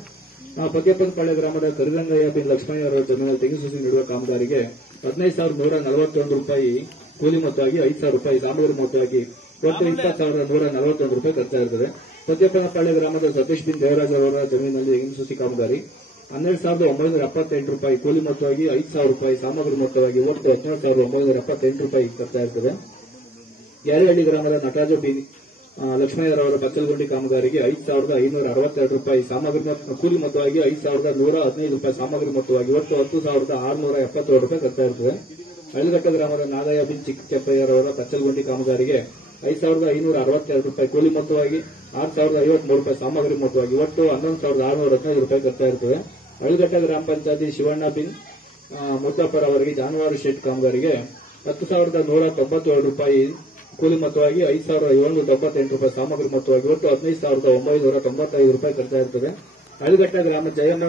ಪದ್ಯಪ್ಪನಪಾಳ್ಯ ಗ್ರಾಮದ ಕರಿರಂಗಯ್ಯ ಬಿನ್ ಲಕ್ಷ್ಮಯ್ಯ ಅವರ ಜಮೀನಲ್ಲಿ ತೆಂಗಿನ ಸುಸಿ ನೀಡುವ ಕಾಮಗಾರಿಗೆ 15,141 ರೂಪಾಯಿ ಕೂಲಿ ಮೊತ್ತವಾಗಿ 5,000 ರೂಪಾಯಿ ಸಾಮಗ್ರಿ ಮೊತ್ತವಾಗಿ ಒಟ್ಟು 20,141 ರೂಪಾಯಿ ಖರ್ಚಾಗಿರುತ್ತದೆ. ಪದ್ಯಪ್ಪನಪಾಳ್ಯ ಗ್ರಾಮದ ಸತೀಶ್ ಬಿನ್ ದೇವರಾಜ್ ಅವರ ಜಮೀನಿನಲ್ಲಿ ತೆಂಗಿನ ಸುಸಿ ಕಾಮಗಾರಿ 12,978 ರೂಪಾಯಿ ಕೂಲಿ ಮೊತ್ತವಾಗಿ 5,000 ರೂಪಾಯಿ ಸಾಮಗ್ರಿ ಮೊತ್ತವಾಗಿ ಒಟ್ಟು 17,978 ರೂಪಾಯಿ ಖರ್ಚಾಗಿರುತ್ತದೆ. ಯಾರಿಹಳ್ಳಿ ಗ್ರಾಮದ ನಟರಾಜ ಬಿನ್ ಲಕ್ಷ್ಮಯ್ಯರವರ ಬಚ್ಚಲಗುಂಡಿ ಕಾಮಗಾರಿಗೆ 5,562 ರೂಪಾಯಿ ಸಾಮಗ್ರಿ ಕೂಲಿ ಮೊತ್ತವಾಗಿ 5,115 ರೂಪಾಯಿ ಸಾಮಗ್ರಿ ಮೊತ್ತವಾಗಿ ಒಟ್ಟು 10,677 ರೂಪಾಯಿ ಖರ್ಚಾಗಿರುತ್ತದೆ. ಹಳ್ಳಿಘಟ್ಟ ಗ್ರಾಮದ ನಾಗಯ್ಯ ಬಿನ್ ಚಿಕ್ಕ ಕೆಂಪಯ್ಯರವರ ಬಚ್ಚಲಗುಂಡಿ ಕಾಮಗಾರಿಗೆ 5,562 ರೂಪಾಯಿ ಕೂಲಿ ಮೊತ್ತವಾಗಿ 6,053 ರೂಪಾಯಿ ಸಾಮಗ್ರಿ ಮೊತ್ತವಾಗಿ ಒಟ್ಟು 11,615 ರೂಪಾಯಿ ಖರ್ಚಾಗಿರುತ್ತದೆ. ಹಳ್ಳಿಘಟ್ಟ ಗ್ರಾಮ ಪಂಚಾಯತಿ ಶಿವಣ್ಣ ಬಿನ್ ಮುದ್ದಪ್ಪರ್ ಅವರಿಗೆ ಜಾನುವಾರು ಶೆಡ್ ಕಾಮಗಾರಿಗೆ 10,197 ರೂಪಾಯಿ ಕೂಲಿ ಮೊತ್ತವಾಗಿ 5,798 ರೂಪಾಯಿ ಸಾಮಗ್ರಿ ಮೊತ್ತವಾಗಿ ಒಟ್ಟು 15,995 ರೂಪಾಯಿ ಖರ್ಚಾಗಿರುತ್ತದೆ. ಹಳ್ಳಿಘಟ್ಟ ಗ್ರಾಮ ಜಯಮ್ಮ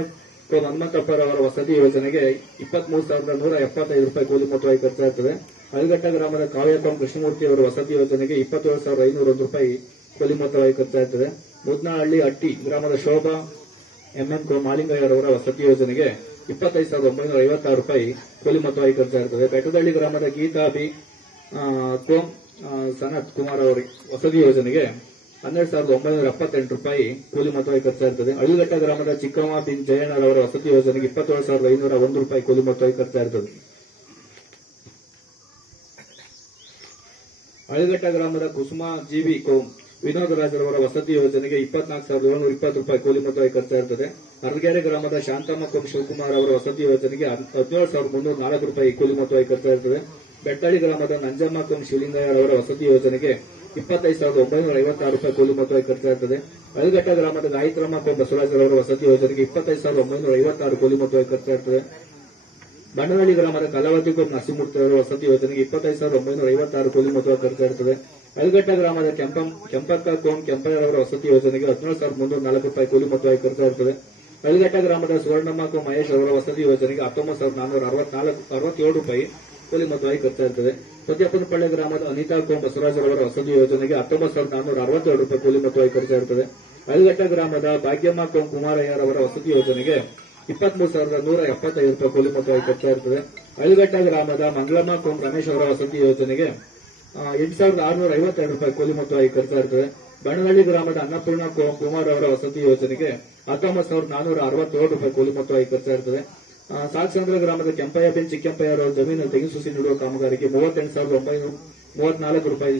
ಹನುಮಂತಪ್ಪರ್ ಅವರ ವಸತಿ ಯೋಜನೆಗೆ 23,175 ರೂಪಾಯಿ ಕೂಲಿ ಮೊತ್ತವಾಗಿ ಖರ್ಚಾಗುತ್ತದೆ. ಹಳ್ಳಿಘಟ್ಟ ಗ್ರಾಮದ ಕಾವ್ಯಕಂ ಕೃಷ್ಣಮೂರ್ತಿ ಅವರ ವಸತಿ ಯೋಜನೆಗೆ 27,501 ರೂಪಾಯಿ ಕೂಲಿ ಮೊತ್ತವಾಗಿ ಖರ್ಚಾಗುತ್ತದೆ. ಮುದ್ನಹಳ್ಳಿ ಹಟ್ಟಿ ಗ್ರಾಮದ ಶೋಭಾ ಎಂಎನ್ ಮಾಲಿಂಗಯ್ಯರವರ ವಸತಿ ಯೋಜನೆಗೆ 25,956 ರೂಪಾಯಿ ಕೂಲಿ ಮೊತ್ತವಾಗಿ ಖರ್ಚಾಗುತ್ತದೆ. ಬೆಟ್ಟದಹಳ್ಳಿ ಗ್ರಾಮದ ಗೀತಾ ಬಿ ಕೋಂ ಸನತ್ ಕುಮಾರ್ ಅವರ ವಸತಿ ಯೋಜನೆಗೆ 12,978 ರೂಪಾಯಿ ಕೂಲಿ ಮೊತ್ತವಾಗಿ ಖರ್ಚಾಗುತ್ತದೆ. ಹಳ್ಳಿಘಟ್ಟ ಗ್ರಾಮದ ಚಿಕ್ಕಮ್ಮ ಬಿನ್ ಜಯಣ್ಣರವರ ವಸತಿ ಯೋಜನೆಗೆ 27,501 ರೂಪಾಯಿ ಕೂಲಿ ಮೊತ್ತವಾಗಿ ಖರ್ಚಾಗುತ್ತದೆ. ಹಳ್ಳಿಘಟ್ಟ ಗ್ರಾಮದ ಕುಸುಮ ಜಿಬಿ ಕೋಂ ವಿನೋದರಾಜರವರ ವಸತಿ ಯೋಜನೆಗೆ 24,720 ರೂಪಾಯಿ ಕೂಲಿ ಮೊತ್ತವಾಗಿ ಖರ್ಚಾಗುತ್ತದೆ. ಅರಗೆರೆ ಗ್ರಾಮದ ಶಾಂತಮ್ಮ ಕೋಂ ಶಿವಕುಮಾರ್ ಅವರ ವಸತಿ ಯೋಜನೆಗೆ 17,304 ರೂಪಾಯಿ ಕೂಲಿ ಮೊತ್ತವಾಗಿ ಖರ್ಚಾಗುತ್ತದೆ. ಬೆಟ್ಟಳ್ಳಿ ಗ್ರಾಮದ ನಂಜಮ್ಮ ಕೋಂ ಶಿವಲಿಂಗಯ್ಯರವರ ವಸತಿ ಯೋಜನೆಗೆ 25,956 ರೂಪಾಯಿ ಕೂಲಿ ಮೊತ್ತವಾಗಿ ಖರ್ಚಾಗುತ್ತದೆ. ಹಳ್ಳಿಘಟ್ಟ ಗ್ರಾಮದ ಗಾಯತ್ರಮ್ಮ ಕೋಂ ಬಸವರಾಜರವರ ವಸತಿ ಯೋಜನೆಗೆ 25,956 ಕೂಲಿ ಮೊತ್ತವಾಗಿ ಖರ್ಚಾಗುತ್ತದೆ. ಬಂಡನಹಳ್ಳಿ ಗ್ರಾಮದ ಕಲಾವತಿ ಕೋಂ ನರಸಿಂಹಮೂರ್ತಿ ಅವರ ವಸತಿ ಯೋಜನೆಗೆ 25,956 ಕೂಲಿ ಮೊತ್ತವಾಗಿ ಖರ್ಚಾಗುತ್ತದೆ. ಹಳ್ಳಿಘಟ್ಟ ಗ್ರಾಮದ ಕೆಂಪಕ್ಕ ಕೋಂ ಕೆಂಪಯ್ಯರವರ ವಸತಿ ಯೋಜನೆಗೆ 17,304 ರೂಪಾಯಿ ಕೂಲಿ ಮೊತ್ತವಾಗಿ ಖರ್ಚಾಗುತ್ತದೆ. ಹಳ್ಳಿಘಟ್ಟ ಗ್ರಾಮದ ಸುವರ್ಣಮ್ಮ ಕೋಂ ಮಹೇಶ್ ಅವರ ವಸತಿ ಯೋಜನೆಗೆ 19,467 ರೂಪಾಯಿ ಕೂಲಿ ಮೊತ್ತವಾಗಿ ಖರ್ಚಾಗುತ್ತದೆ. ಪದ್ಯಪ್ಪನಪಾಳ್ಯ ಗ್ರಾಮದ ಅನಿತಾ ಕೋಂ ಬಸವರಾಜರವರ ವಸತಿ ಯೋಜನೆಗೆ 19,462 ರೂಪಾಯಿ ಕೂಲಿ ಮೊತ್ತವಾಗಿ ಖರ್ಚಾಗುತ್ತದೆ. ಹಳ್ಳಿಘಟ್ಟ ಗ್ರಾಮದ ಭಾಗ್ಯಮ್ಮ ಕೋಂ ಕುಮಾರಯ್ಯರವರ ವಸತಿ ಯೋಜನೆಗೆ 23,175 ರೂಪಾಯಿ ಕೂಲಿ ಮೊತ್ತವಾಗಿ ಖರ್ಚಾಗುತ್ತದೆ. ಹಳ್ಳಿಘಟ್ಟ ಗ್ರಾಮದ ಮಂಗಳಮ್ಮ ಕೋಂ ರಮೇಶ್ ಅವರ ವಸತಿ ಯೋಜನೆಗೆ 8,652 ರೂಪಾಯಿ ಕೂಲಿ ಮೊತ್ತವಾಗಿ ಖರ್ಚಾಗುತ್ತದೆ. ಬಂಡನಹಳ್ಳಿ ಗ್ರಾಮದ ಅನ್ನಪೂರ್ಣ ಕೋಂ ಕುಮಾರ್ ಅವರ ವಸತಿ ಯೋಜನೆಗೆ 19,467 ರೂಪಾಯಿ ಕೂಲಿ ಮೊತ್ತವಾಗಿ ಖರ್ಚಾಗುತ್ತದೆ. ಸಾಗಸಂದ್ರ ಗ್ರಾಮದ ಕೆಂಪಯ್ಯ ಬಿನ್ ಚಿಕ್ಕಂಪಯ್ಯರ ಜಮೀನು ತೆಂಗಿನ ಸುಸಿ ನೀಡುವ ಕಾಮಗಾರಿಗೆ 38,934 ರೂಪಾಯಿ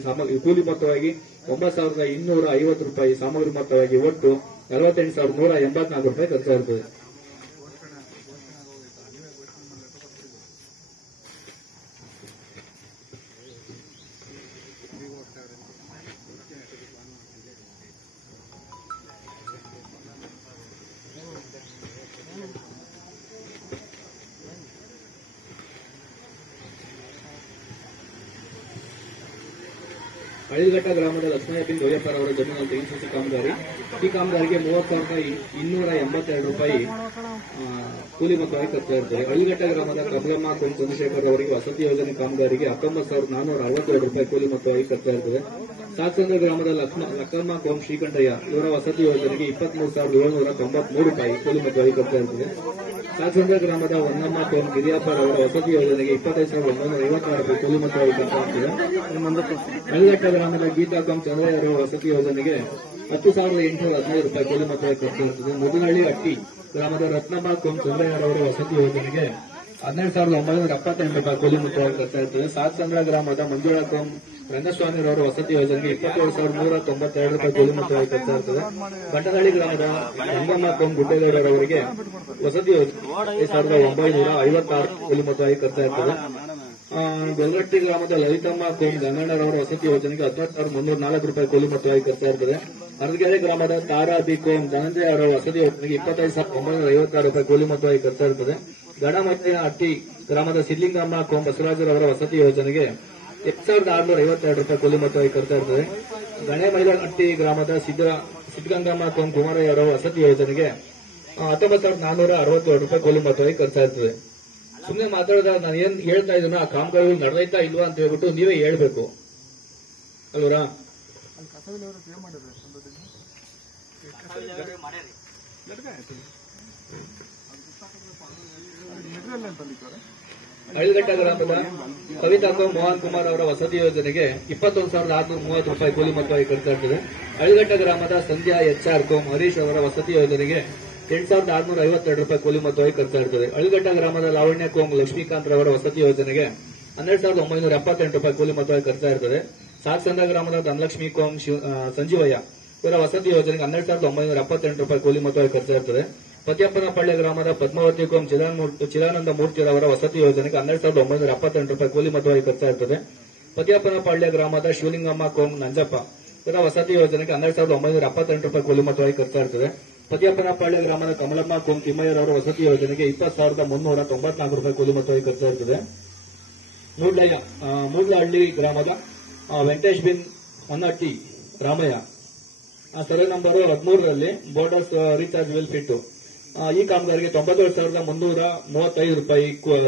ಕೂಲಿ ಮೊತ್ತವಾಗಿ 9,250 ರೂಪಾಯಿ ಸಾಮಗ್ರಿ ಮೊತ್ತವಾಗಿ ಒಟ್ಟು 48,184 ರೂಪಾಯಿ ಖರ್ಚಾಗುತ್ತದೆ. ಹಳ್ಳಿಘಟ್ಟ ಗ್ರಾಮದ ಲಕ್ಷ್ಮಯ್ಯ ಬಿನ್ ಗೋಯಪ್ಪರ್ ಅವರ ಜಮೀನು ತೆಗೆಸಿಸಿ ಕಾಮಗಾರಿ. ಈ ಕಾಮಗಾರಿಗೆ 30,282 ರೂಪಾಯಿ ಕೂಲಿ ಮೊತ್ತವಾಗಿ ಖರ್ಚು ಇರುತ್ತದೆ. ಹಳ್ಳಿಘಟ್ಟ ಗ್ರಾಮದ ಕಮಲಮ್ಮ ಕೋಂ ಚಂದ್ರಶೇಖರ್ ಅವರಿಗೆ ವಸತಿ ಯೋಜನೆ ಕಾಮಗಾರಿಗೆ 19,462 ರೂಪಾಯಿ ಕೂಲಿ ಮೊತ್ತವಾಗಿ ಖರ್ಚು ಇರುತ್ತದೆ. ಸಾಕ್ಸಂದ್ರ ಗ್ರಾಮದ ಲಕ್ಕಮ್ಮ ಕೋಂ ಶ್ರೀಕಂಠಯ್ಯ ಇವರ ವಸತಿ ಯೋಜನೆಗೆ 23,793 ರೂಪಾಯಿ ಕೂಲಿ ಮೊತ್ತವಾಗಿ ಖರ್ಚು ಇರುತ್ತದೆ. ಸಾಕ್ಸಂದ್ರ ಗ್ರಾಮದ ಹೊನ್ನಮ್ಮ ಕೋಂ ಗಿರಿಯಪ್ಪರ್ ಅವರ ವಸತಿ ಯೋಜನೆಗೆ 25,956 ರೂಪಾಯಿ ಕೂಲಿ ಮೊತ್ತವಾಗಿ ಖರ್ಚು ಇರುತ್ತದೆ. ಹಳ್ಳಿಘಟ್ಟ ಗ್ರಾಮದ ಗೀತಾ ಕೋಂ ಚಂದ್ರಯ್ಯ ಅವರ ವಸತಿ ಯೋಜನೆಗೆ 10,815 ರೂಪಾಯಿ ಕೂಲಿ ಮೊತ್ತವಾಗಿ ಖರ್ಚು ಇರುತ್ತದೆ. ಮುದುನಹಳ್ಳಿ ಹಟ್ಟಿ ಗ್ರಾಮದ ರತ್ನಮ್ಮ ಕೋಂ ಚಂದ್ರಯ್ಯ ಅವರ ವಸತಿ ಯೋಜನೆಗೆ 12,978 ರೂಪಾಯಿ ಕೂಲಿ ಮೊತ್ತವಾಗಿ ಖರ್ಚಾಗುತ್ತದೆ. ಸಾಕ್ಸಂದ್ರ ಗ್ರಾಮದ ಮಂಜುಳಾ ಕೋಂ ರಂಗಸ್ವಾಮಿರವರ ವಸತಿ ಯೋಜನೆಗೆ 27,192 ರೂಪಾಯಿ ಕೂಲಿ ಮೊತ್ತವಾಗಿ ಖರ್ಚಾಗುತ್ತದೆ. ಗಂಟನಹಳ್ಳಿ ಗ್ರಾಮದ ರಂಗಮ್ಮ ಕೋಂ ಗುಡ್ಡೇಗೌಡರವರಿಗೆ ವಸತಿ ಯೋಜನೆ 5,956 ಕೂಲಿ ಮೊತ್ತವಾಗಿ ಖರ್ಚಾಗುತ್ತದೆ. ಗೊಲ್ಗಟ್ಟಿ ಗ್ರಾಮದ ಲಲಿತಮ್ಮ ಕೋಂ ಗಂಗಣ್ಣರವರ ವಸತಿ ಯೋಜನೆಗೆ 18,304 ರೂಪಾಯಿ ಕೂಲಿ ಮೊತ್ತವಾಗಿ ಖರ್ಚಾಗುತ್ತದೆ. ಅರಸಗೆರೆ ಗ್ರಾಮದ ತಾರಾ ಬಿ ಕೋಂ ಧನಂಜಯ ಅವರ ವಸತಿ ಯೋಜನೆಗೆ 25,956 ರೂಪಾಯಿ ಕೂಲಿ ಮೊತ್ತವಾಗಿ ಖರ್ಚಾಗುತ್ತದೆ. ಗಣಮಟ್ಟಿನ ಹಟ್ಟಿ ಗ್ರಾಮದ ಸಿದ್ಲಿಂಗಮ್ಮ ಕೋಂ ಬಸವರಾಜರವರ ವಸತಿ ಯೋಜನೆಗೆ 8,652 ರೂಪಾಯಿ ಕೂಲಿ ಮೊತ್ತವಾಗಿ ಖರ್ಚಾಗುತ್ತದೆ. ಗಣೇಮೈಲಹಟ್ಟಿ ಗ್ರಾಮದ ಸಿದ್ದಗಂಗಮ್ಮ ಕೋಂ ಕುಮಾರಯ್ಯ ಅವರ ವಸತಿ ಯೋಜನೆಗೆ 19,462 ರೂಪಾಯಿ ಕೂಲಿ ಮೊತ್ತವಾಗಿ ಖರ್ಚಾಗುತ್ತದೆ. ಸುಮ್ಮನೆ ಮಾತಾಡಿದಾಗ ನಾನು ಏನ್ ಹೇಳ್ತಾ ಇದ್ದೀನೋ ಆ ಕಾಮಗಾರಿಗಳು ನಡೆದೈತಾ ಇಲ್ವಾ ಅಂತ ಹೇಳ್ಬಿಟ್ಟು ನೀವೇ ಹೇಳ್ಬೇಕು ಅಲ್ವರಾ? ಹಳ್ಳಿಘಟ್ಟ ಗ್ರಾಮದ ಕವಿತಾ ಕೋಂ ಮೋಹನ್ ಕುಮಾರ್ ಅವರ ವಸತಿ ಯೋಜನೆಗೆ 21,630 ರೂಪಾಯಿ ಕೂಲಿ ಮೊತ್ತವಾಗಿ ಖರ್ಚಾಗುತ್ತದೆ. ಹಳ್ಳಿಘಟ್ಟ ಗ್ರಾಮದ ಸಂಧ್ಯಾ HR ಕೋಂ ಹರೀಶ್ ಅವರ ವಸತಿ ಯೋಜನೆಗೆ 8,652 ರೂಪಾಯಿ ಕೂಲಿ ಮೊತ್ತವಾಗಿ ಖರ್ಚಾಗುತ್ತದೆ. ಹಳ್ಳಿಘಟ್ಟ ಗ್ರಾಮದ ಲಾವಣ್ಯ ಕೋಂ ಲಕ್ಷ್ಮೀಕಾಂತ್ ರವರ ವಸತಿ ಯೋಜನೆಗೆ 12,978 ರೂಪಾಯಿ ಕೂಲಿ ಮೊತ್ತವಾಗಿ ಖರ್ಚಾಗುತ್ತದೆ. ಸಾಕ್ಸಂದ್ರ ಗ್ರಾಮದ ಧನಲಕ್ಷ್ಮಿ ಕೋಂ ಸಂಜೀವಯ್ಯ ಇವರ ವಸತಿ ಯೋಜನೆಗೆ 12,978 ರೂಪಾಯಿ ಕೂಲಿ ಮೊತ್ತವಾಗಿ ಖರ್ಚಾಗುತ್ತದೆ. ಪತಿಯಪ್ಪನಪಳ್ಳಿ ಗ್ರಾಮದ ಪದ್ಮಾವತಿ ಕೋಂ ಚಿದಾನಂದ ಮೂರ್ತಿರವರ ವಸತಿ ಯೋಜನೆಗೆ 12,978 ರೂಪಾಯಿ ಕೂಲಿ ಮೊತ್ತವಾಗಿ ಖರ್ಚಾಗುತ್ತದೆ. ಪತಿಯಪ್ಪನಪಳ್ಳಿ ಗ್ರಾಮದ ಶಿವಲಿಂಗಮ್ಮ ಕೋಂ ನಂಜಪ್ಪ ಇವರ ವಸತಿ ಯೋಜನೆಗೆ 12,978 ರೂಪಾಯಿ ಕೂಲಿ ಮೊತ್ತವಾಗಿ ಖರ್ಚಾಗುತ್ತದೆ. ಪತಿಯಪ್ಪನಪಳ್ಳಿ ಗ್ರಾಮದ ಕಮಲಮ್ಮ ಕೋಂ ತಿಮ್ಮಯ್ಯರವರ ವಸತಿ ಯೋಜನೆಗೆ 20,394 ರೂಪಾಯಿ ಕೂಲಿ ಮೊತ್ತವಾಗಿ ಖರ್ಚಾಗುತ್ತದೆ. ಮೂಡ್ಲಹಳ್ಳಿ ಗ್ರಾಮದ ವೆಂಕಟೇಶ್ ಬಿನ್ ಹೊನ್ನಟ್ಟಿ ರಾಮಯ್ಯ ಸರ್ವೆ ನಂಬರ್ 13ರಲ್ಲಿ ಬೋರ್ಡರ್ಸ್ ರೀಚಾರ್ಜ್ ವೆಲ್ ಫಿಟ್ ಈ ಕಾಮಗಾರಿಗೆ 97,335 ರೂಪಾಯಿ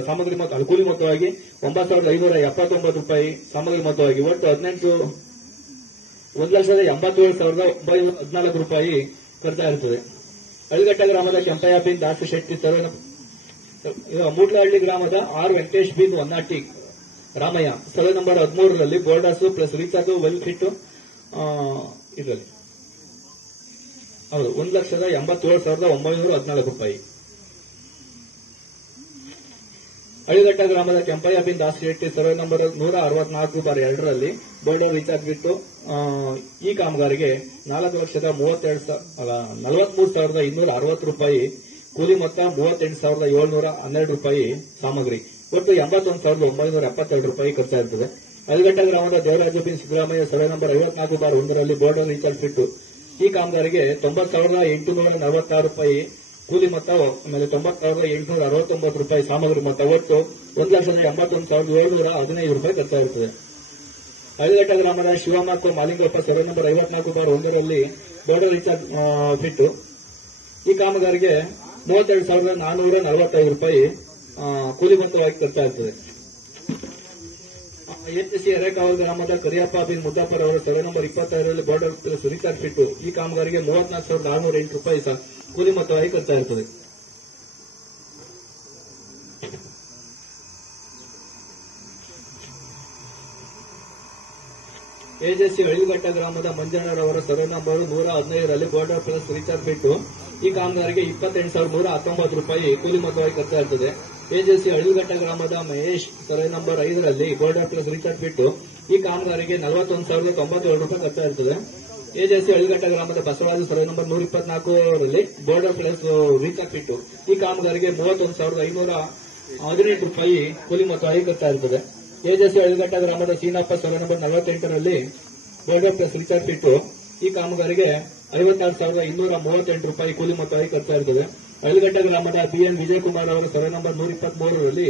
ಸಾಮಗ್ರಿ ಮೊತ್ತ ಕೂಲಿ ಮೊತ್ತವಾಗಿ 9,579 ರೂಪಾಯಿ ಸಾಮಗ್ರಿ ಮೊತ್ತವಾಗಿ ಒಟ್ಟು 1,87,914 ರೂಪಾಯಿ ಖರ್ಚಾಗಿರುತ್ತದೆ. ಹಳ್ಳಿಘಟ್ಟ ಗ್ರಾಮದ ಕೆಂಪಯ್ಯ ಬಿನ್ ದಾಸು ಶೆಟ್ಟಿ ಮೂಡ್ಲಹಳ್ಳಿ ಗ್ರಾಮದ ವೆಂಕಟೇಶ್ ಬಿನ್ ಹೊನ್ನಟ್ಟಿ ರಾಮಯ್ಯ ಸರ್ವೆ ನಂಬರ್ 13ರಲ್ಲಿ borders plus recharge well pit ಇದರಲ್ಲಿ ಹೌದು 1,87,914 ರೂಪಾಯಿ. ಹಳ್ಳಿಘಟ್ಟ ಗ್ರಾಮದ ಕೆಂಪಯ್ಯ ಬಿನ್ ದಾಸ್ ಶೆಟ್ಟಿ ಸರ್ವೆ ನಂಬರ್ 164/2ರಲ್ಲಿ ಬೋರ್ಡರ್ ರೀಚಾರ್ಜ್ ಬಿಟ್ಟು ಈ ಕಾಮಗಾರಿಗೆ 4,43,260 ರೂಪಾಯಿ ಕೂಲಿ ಮೊತ್ತ 38,712 ರೂಪಾಯಿ ಸಾಮಗ್ರಿ ಒಟ್ಟು 81,972 ರೂಪಾಯಿ ಖರ್ಚಾಗುತ್ತದೆ. ಹಳ್ಳಿಘಟ್ಟ ಗ್ರಾಮದ ದೇವರಾಜ ಬಿನ್ ಸಿದ್ದರಾಮಯ್ಯ ಸರ್ವೆ ನಂಬರ್ 54/1ರಲ್ಲಿ ಬೋರ್ಡರ್ ರೀಚಾರ್ಜ್ ಬಿಟ್ಟು ಈ ಕಾಮಗಾರಿಗೆ 90,846 ರೂಪಾಯಿ ಕೂಲಿ ಮೊತ್ತ ಆಮೇಲೆ 90,869 ರೂಪಾಯಿ ಸಾಮಗ್ರಿ ಮೊತ್ತ ಒಟ್ಟು 1,81,715 ರೂಪಾಯಿ ಖರ್ಚಾಗುತ್ತದೆ. ಹಳ್ಳಿಘಟ್ಟ ಗ್ರಾಮದ ಶಿವಮ್ಮ ಕೋಂ ಮಾಲಿಂಗಪ್ಪ ಸರ್ವೆ ನಂಬರ್ 54/1ರಲ್ಲಿ ಬೋರ್ಡರ್ ರೀಚಾರ್ಜ್ ಬಿಟ್ಟು ಈ ಕಾಮಗಾರಿಗೆ 32,445 ರೂಪಾಯಿ ಕೂಲಿ ಮೊತ್ತವಾಗಿ ಖರ್ಚಾಗುತ್ತದೆ. HSC ಎರೆಕಾವಲ್ ಗ್ರಾಮದ ಕರಿಯಪ್ಪ ಬಿನ್ ಮುದ್ದಾಪರ್ ಅವರ ಸರ್ವೆ ನಂಬರ್ 25ರಲ್ಲಿ ಬೋರ್ಡರ್ ಪ್ಲಸ್ ರೀಚಾರ್ಜ್ ಬಿಟ್ಟು ಈ ಕಾಮಗಾರಿಗೆ 34,608 ರೂಪಾಯಿ ಕೂಲಿ ಮೊತ್ತವಾಗಿ ಖರ್ಚಾಗುತ್ತದೆ. HSC ಹಳ್ಳಿಘಟ್ಟ ಗ್ರಾಮದ ಮಂಜಣ್ಣರವರ ಸರ್ವೆ ನಂಬರ್ 115ರಲ್ಲಿ ಬೋರ್ಡರ್ ಪ್ಲಸ್ ರೀಚಾರ್ಜ್ ಬಿಟ್ಟು ಈ ಕಾಮಗಾರಿಗೆ 28,119 ರೂಪಾಯಿ ಕೂಲಿ ಮೊತ್ತವಾಗಿ ಖರ್ಚಾಗುತ್ತದೆ. HSC ಹಳ್ಳಿಘಟ್ಟ ಗ್ರಾಮದ ಮಹೇಶ್ ಸರ್ವೆ ನಂಬರ್ 5ರಲ್ಲಿ ಬೋರ್ಡರ್ ಪ್ಲಸ್ ರೀಚಾರ್ಜ್ ಬಿಟ್ಟು ಈ ಕಾಮಗಾರಿಗೆ 41,097 ರೂಪಾಯಿ ಖರ್ಚಾಗುತ್ತದೆ. HSC ಹಳ್ಳಿಘಟ್ಟ ಗ್ರಾಮದ ಬಸವರಾಜು ಸರ್ವೆ ನಂಬರ್ 124ರಲ್ಲಿ ಬೋರ್ಡರ್ ಪ್ಲಸ್ ರೀಚಾರ್ಜ್ ಬಿಟ್ಟು ಈ ಕಾಮಗಾರಿಗೆ 31,518 ರೂಪಾಯಿ ಕೂಲಿ ಮೊತ್ತವಾಗಿ ಖರ್ಚಾಗುತ್ತದೆ. HSC ಹಳ್ಳಿಘಟ್ಟ ಗ್ರಾಮದ ಸೀನಪ್ಪ ಸರ್ವೆ ನಂಬರ್ 48ರಲ್ಲಿ ಬೋರ್ಡರ್ ಪ್ಲಸ್ ರೀಚಾರ್ಜ್ ಬಿಟ್ಟು ಈ ಕಾಮಗಾರಿಗೆ 56,238 ರೂಪಾಯಿ ಕೂಲಿ ಮೊತ್ತವಾಗಿ ಖರ್ಚಾಗುತ್ತದೆ. ಹಳ್ಳಿಘಟ್ಟ ಗ್ರಾಮದ BN ವಿಜಯಕುಮಾರ್ ಅವರ ಸರ್ವೆ ನಂಬರ್ 123ರಲ್ಲಿ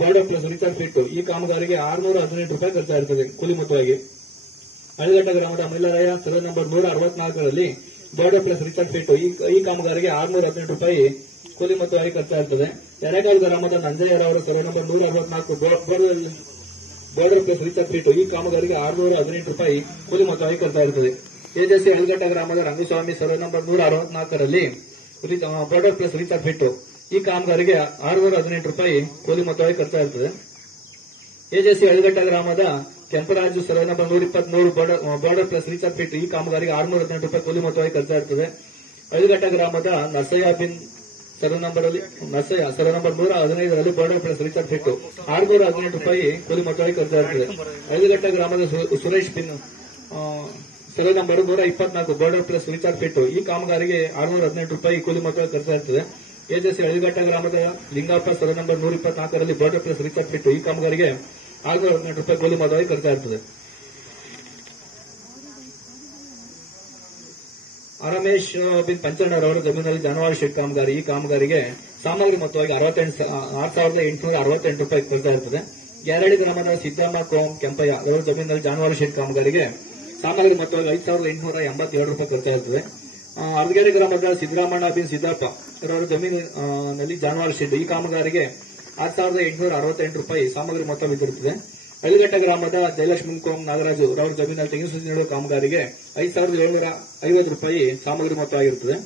ಬೋರ್ಡರ್ ಪ್ಲಸ್ ರೀಚಾರ್ಜ್ ಬಿಟ್ಟು ಈ ಕಾಮಗಾರಿಗೆ 618 ರೂಪಾಯಿ ಖರ್ಚಾಗುತ್ತದೆ ಕೂಲಿ ಮೊತ್ತವಾಗಿ. ಹಳಘಟ್ಟ ಗ್ರಾಮದ ಮೈಲರಾಯ ಸರ್ವೆ ನಂಬರ್ 164ರಲ್ಲಿ ಬಾರ್ಡರ್ ಪ್ಲಸ್ ರಿಚಾರ್ಜ್ ಫಿಟ್ ಈ ಕಾಮಗಾರಿಗೆ 618 ರೂಪಾಯಿ ಕೂಲಿ ಮೊತ್ತವಾಗಿ ಖರ್ಚಾಗುತ್ತದೆ. ಎರೆಕಾಲ್ ಗ್ರಾಮದ ನಂಜಯ್ಯರವರ survey number 164 border plus recharge pit ಈ ಕಾಮಗಾರಿಗೆ 618 ರೂಪಾಯಿ ಕೂಲಿ ಮೊತ್ತವಾಗಿ ಖರ್ಚಾಗುತ್ತದೆ. ಎಜೆಸಿ ಹಳಘಟ್ಟ ಗ್ರಾಮದ ರಂಗಸ್ವಾಮಿ ಸರ್ವೆ ನಂಬರ್ 164ರಲ್ಲಿ ಬಾರ್ಡರ್ ಪ್ಲಸ್ ರಿಚಾರ್ಜ್ ಫಿಟ್ ಈ ಕಾಮಗಾರಿಗೆ 618 ರೂಪಾಯಿ ಕೂಲಿ ಮೊತ್ತವಾಗಿ ಖರ್ಚಾಗುತ್ತದೆ. ಎಜೆಸಿ ಹಳಘಟ್ಟ ಗ್ರಾಮದ Kemparaju survey number 123 border plus recharge pit ಈ ಕಾಮಗಾರಿಗೆ 618 ರೂಪಾಯಿ ಕೂಲಿ ಮೊತ್ತವಾಗಿ ಖರ್ಚಾಗುತ್ತದೆ. ಹಳಘಟ್ಟ ಗ್ರಾಮದ ನರ್ಸಯ್ಯ ಬಿನ್ ಸರ್ವೆ ನಂಬರ್ 115ರಲ್ಲಿ ಬಾರ್ಡರ್ ಪ್ಲಸ್ ರಿಚಾರ್ಜ್ ಫಿಟ್ 618 ರೂಪಾಯಿ ಕೂಲಿ ಮೊತ್ತವಾಗಿ ಖರ್ಚಾಗುತ್ತದೆ. ಹಳಘಟ್ಟ ಗ್ರಾಮದ ಸುರೇಶ್ ಬಿನ್ survey number 124 border plus recharge pit ಈ ಕಾಮಗಾರಿಗೆ 618 ರೂಪಾಯಿ ಕೂಲಿ ಮೊತ್ತವಾಗಿ ಖರ್ಚಾಗುತ್ತದೆ. ಎಜೆಸಿ ಹಳಘಟ್ಟ ಗ್ರಾಮದ ಲಿಂಗಪ್ಪ ಸರ್ವೆ ನಂಬರ್ 124ರಲ್ಲಿ ಬಾರ್ಡರ್ ಪ್ಲಸ್ ರಿಚಾರ್ಜ್ ಫಿಟ್ ಈ ಕಾಮಗಾರಿಗೆ 618 ರೂಪಾಯಿ ಕೂಲಿ ಮೊತ್ತವಾಗಿ ಖರ್ಚಾಗುತ್ತದೆ. ರಮೇಶ್ ಬಿನ್ ಪಂಚಣ್ಣರವರ ಜಮೀನಲ್ಲಿ ಜಾನುವಾರು ಶೆಡ್ ಕಾಮಗಾರಿ ಈ ಕಾಮಗಾರಿಗೆ ಸಾಮಗ್ರಿ ಮೊತ್ತವಾಗಿ 6,868 ರೂಪಾಯಿ ಖರ್ಚಾಗುತ್ತದೆ. ಗ್ಯಾರಡಿ ಗ್ರಾಮದ ಸಿದ್ದಮ್ಮ ಕೋಂ ಕೆಂಪಯ್ಯ ಅವರ ಜಮೀನಲ್ಲಿ ಜಾನುವಾರು ಶೆಡ್ ಕಾಮಗಾರಿಗೆ ಸಾಮಗ್ರಿ ಮೊತ್ತವಾಗಿ 5,882 ರೂಪಾಯಿ ಖರ್ಚಾಗುತ್ತದೆ. ಅರ್ಧಗೆರೆ ಗ್ರಾಮದ ಸಿದ್ದರಾಮಣ್ಣ ಬಿನ್ ಸಿದ್ದಪ್ಪ ಅವರ ಜಮೀನಿನಲ್ಲಿ ಜಾನುವಾರು ಶೆಡ್ ಈ ಕಾಮಗಾರಿಗೆ 6,868 ರೂಪಾಯಿ ಸಾಮಗ್ರಿ ಮೊತ್ತ ಬಿದ್ದಿರುತ್ತದೆ. ಹಳಘಟ್ಟ ಗ್ರಾಮದ ಜಯಲಕ್ಷ್ಮಿ ಕೋಂ ನಾಗರಾಜು ಅವರ ಜಮೀನಲ್ಲಿ ತೆಂಗಿನ ಸಸಿ ನೀಡುವ ಕಾಮಗಾರಿಗೆ 5,750 ರೂಪಾಯಿ ಸಾಮಗ್ರಿ ಮೊತ್ತವಾಗಿರುತ್ತದೆ.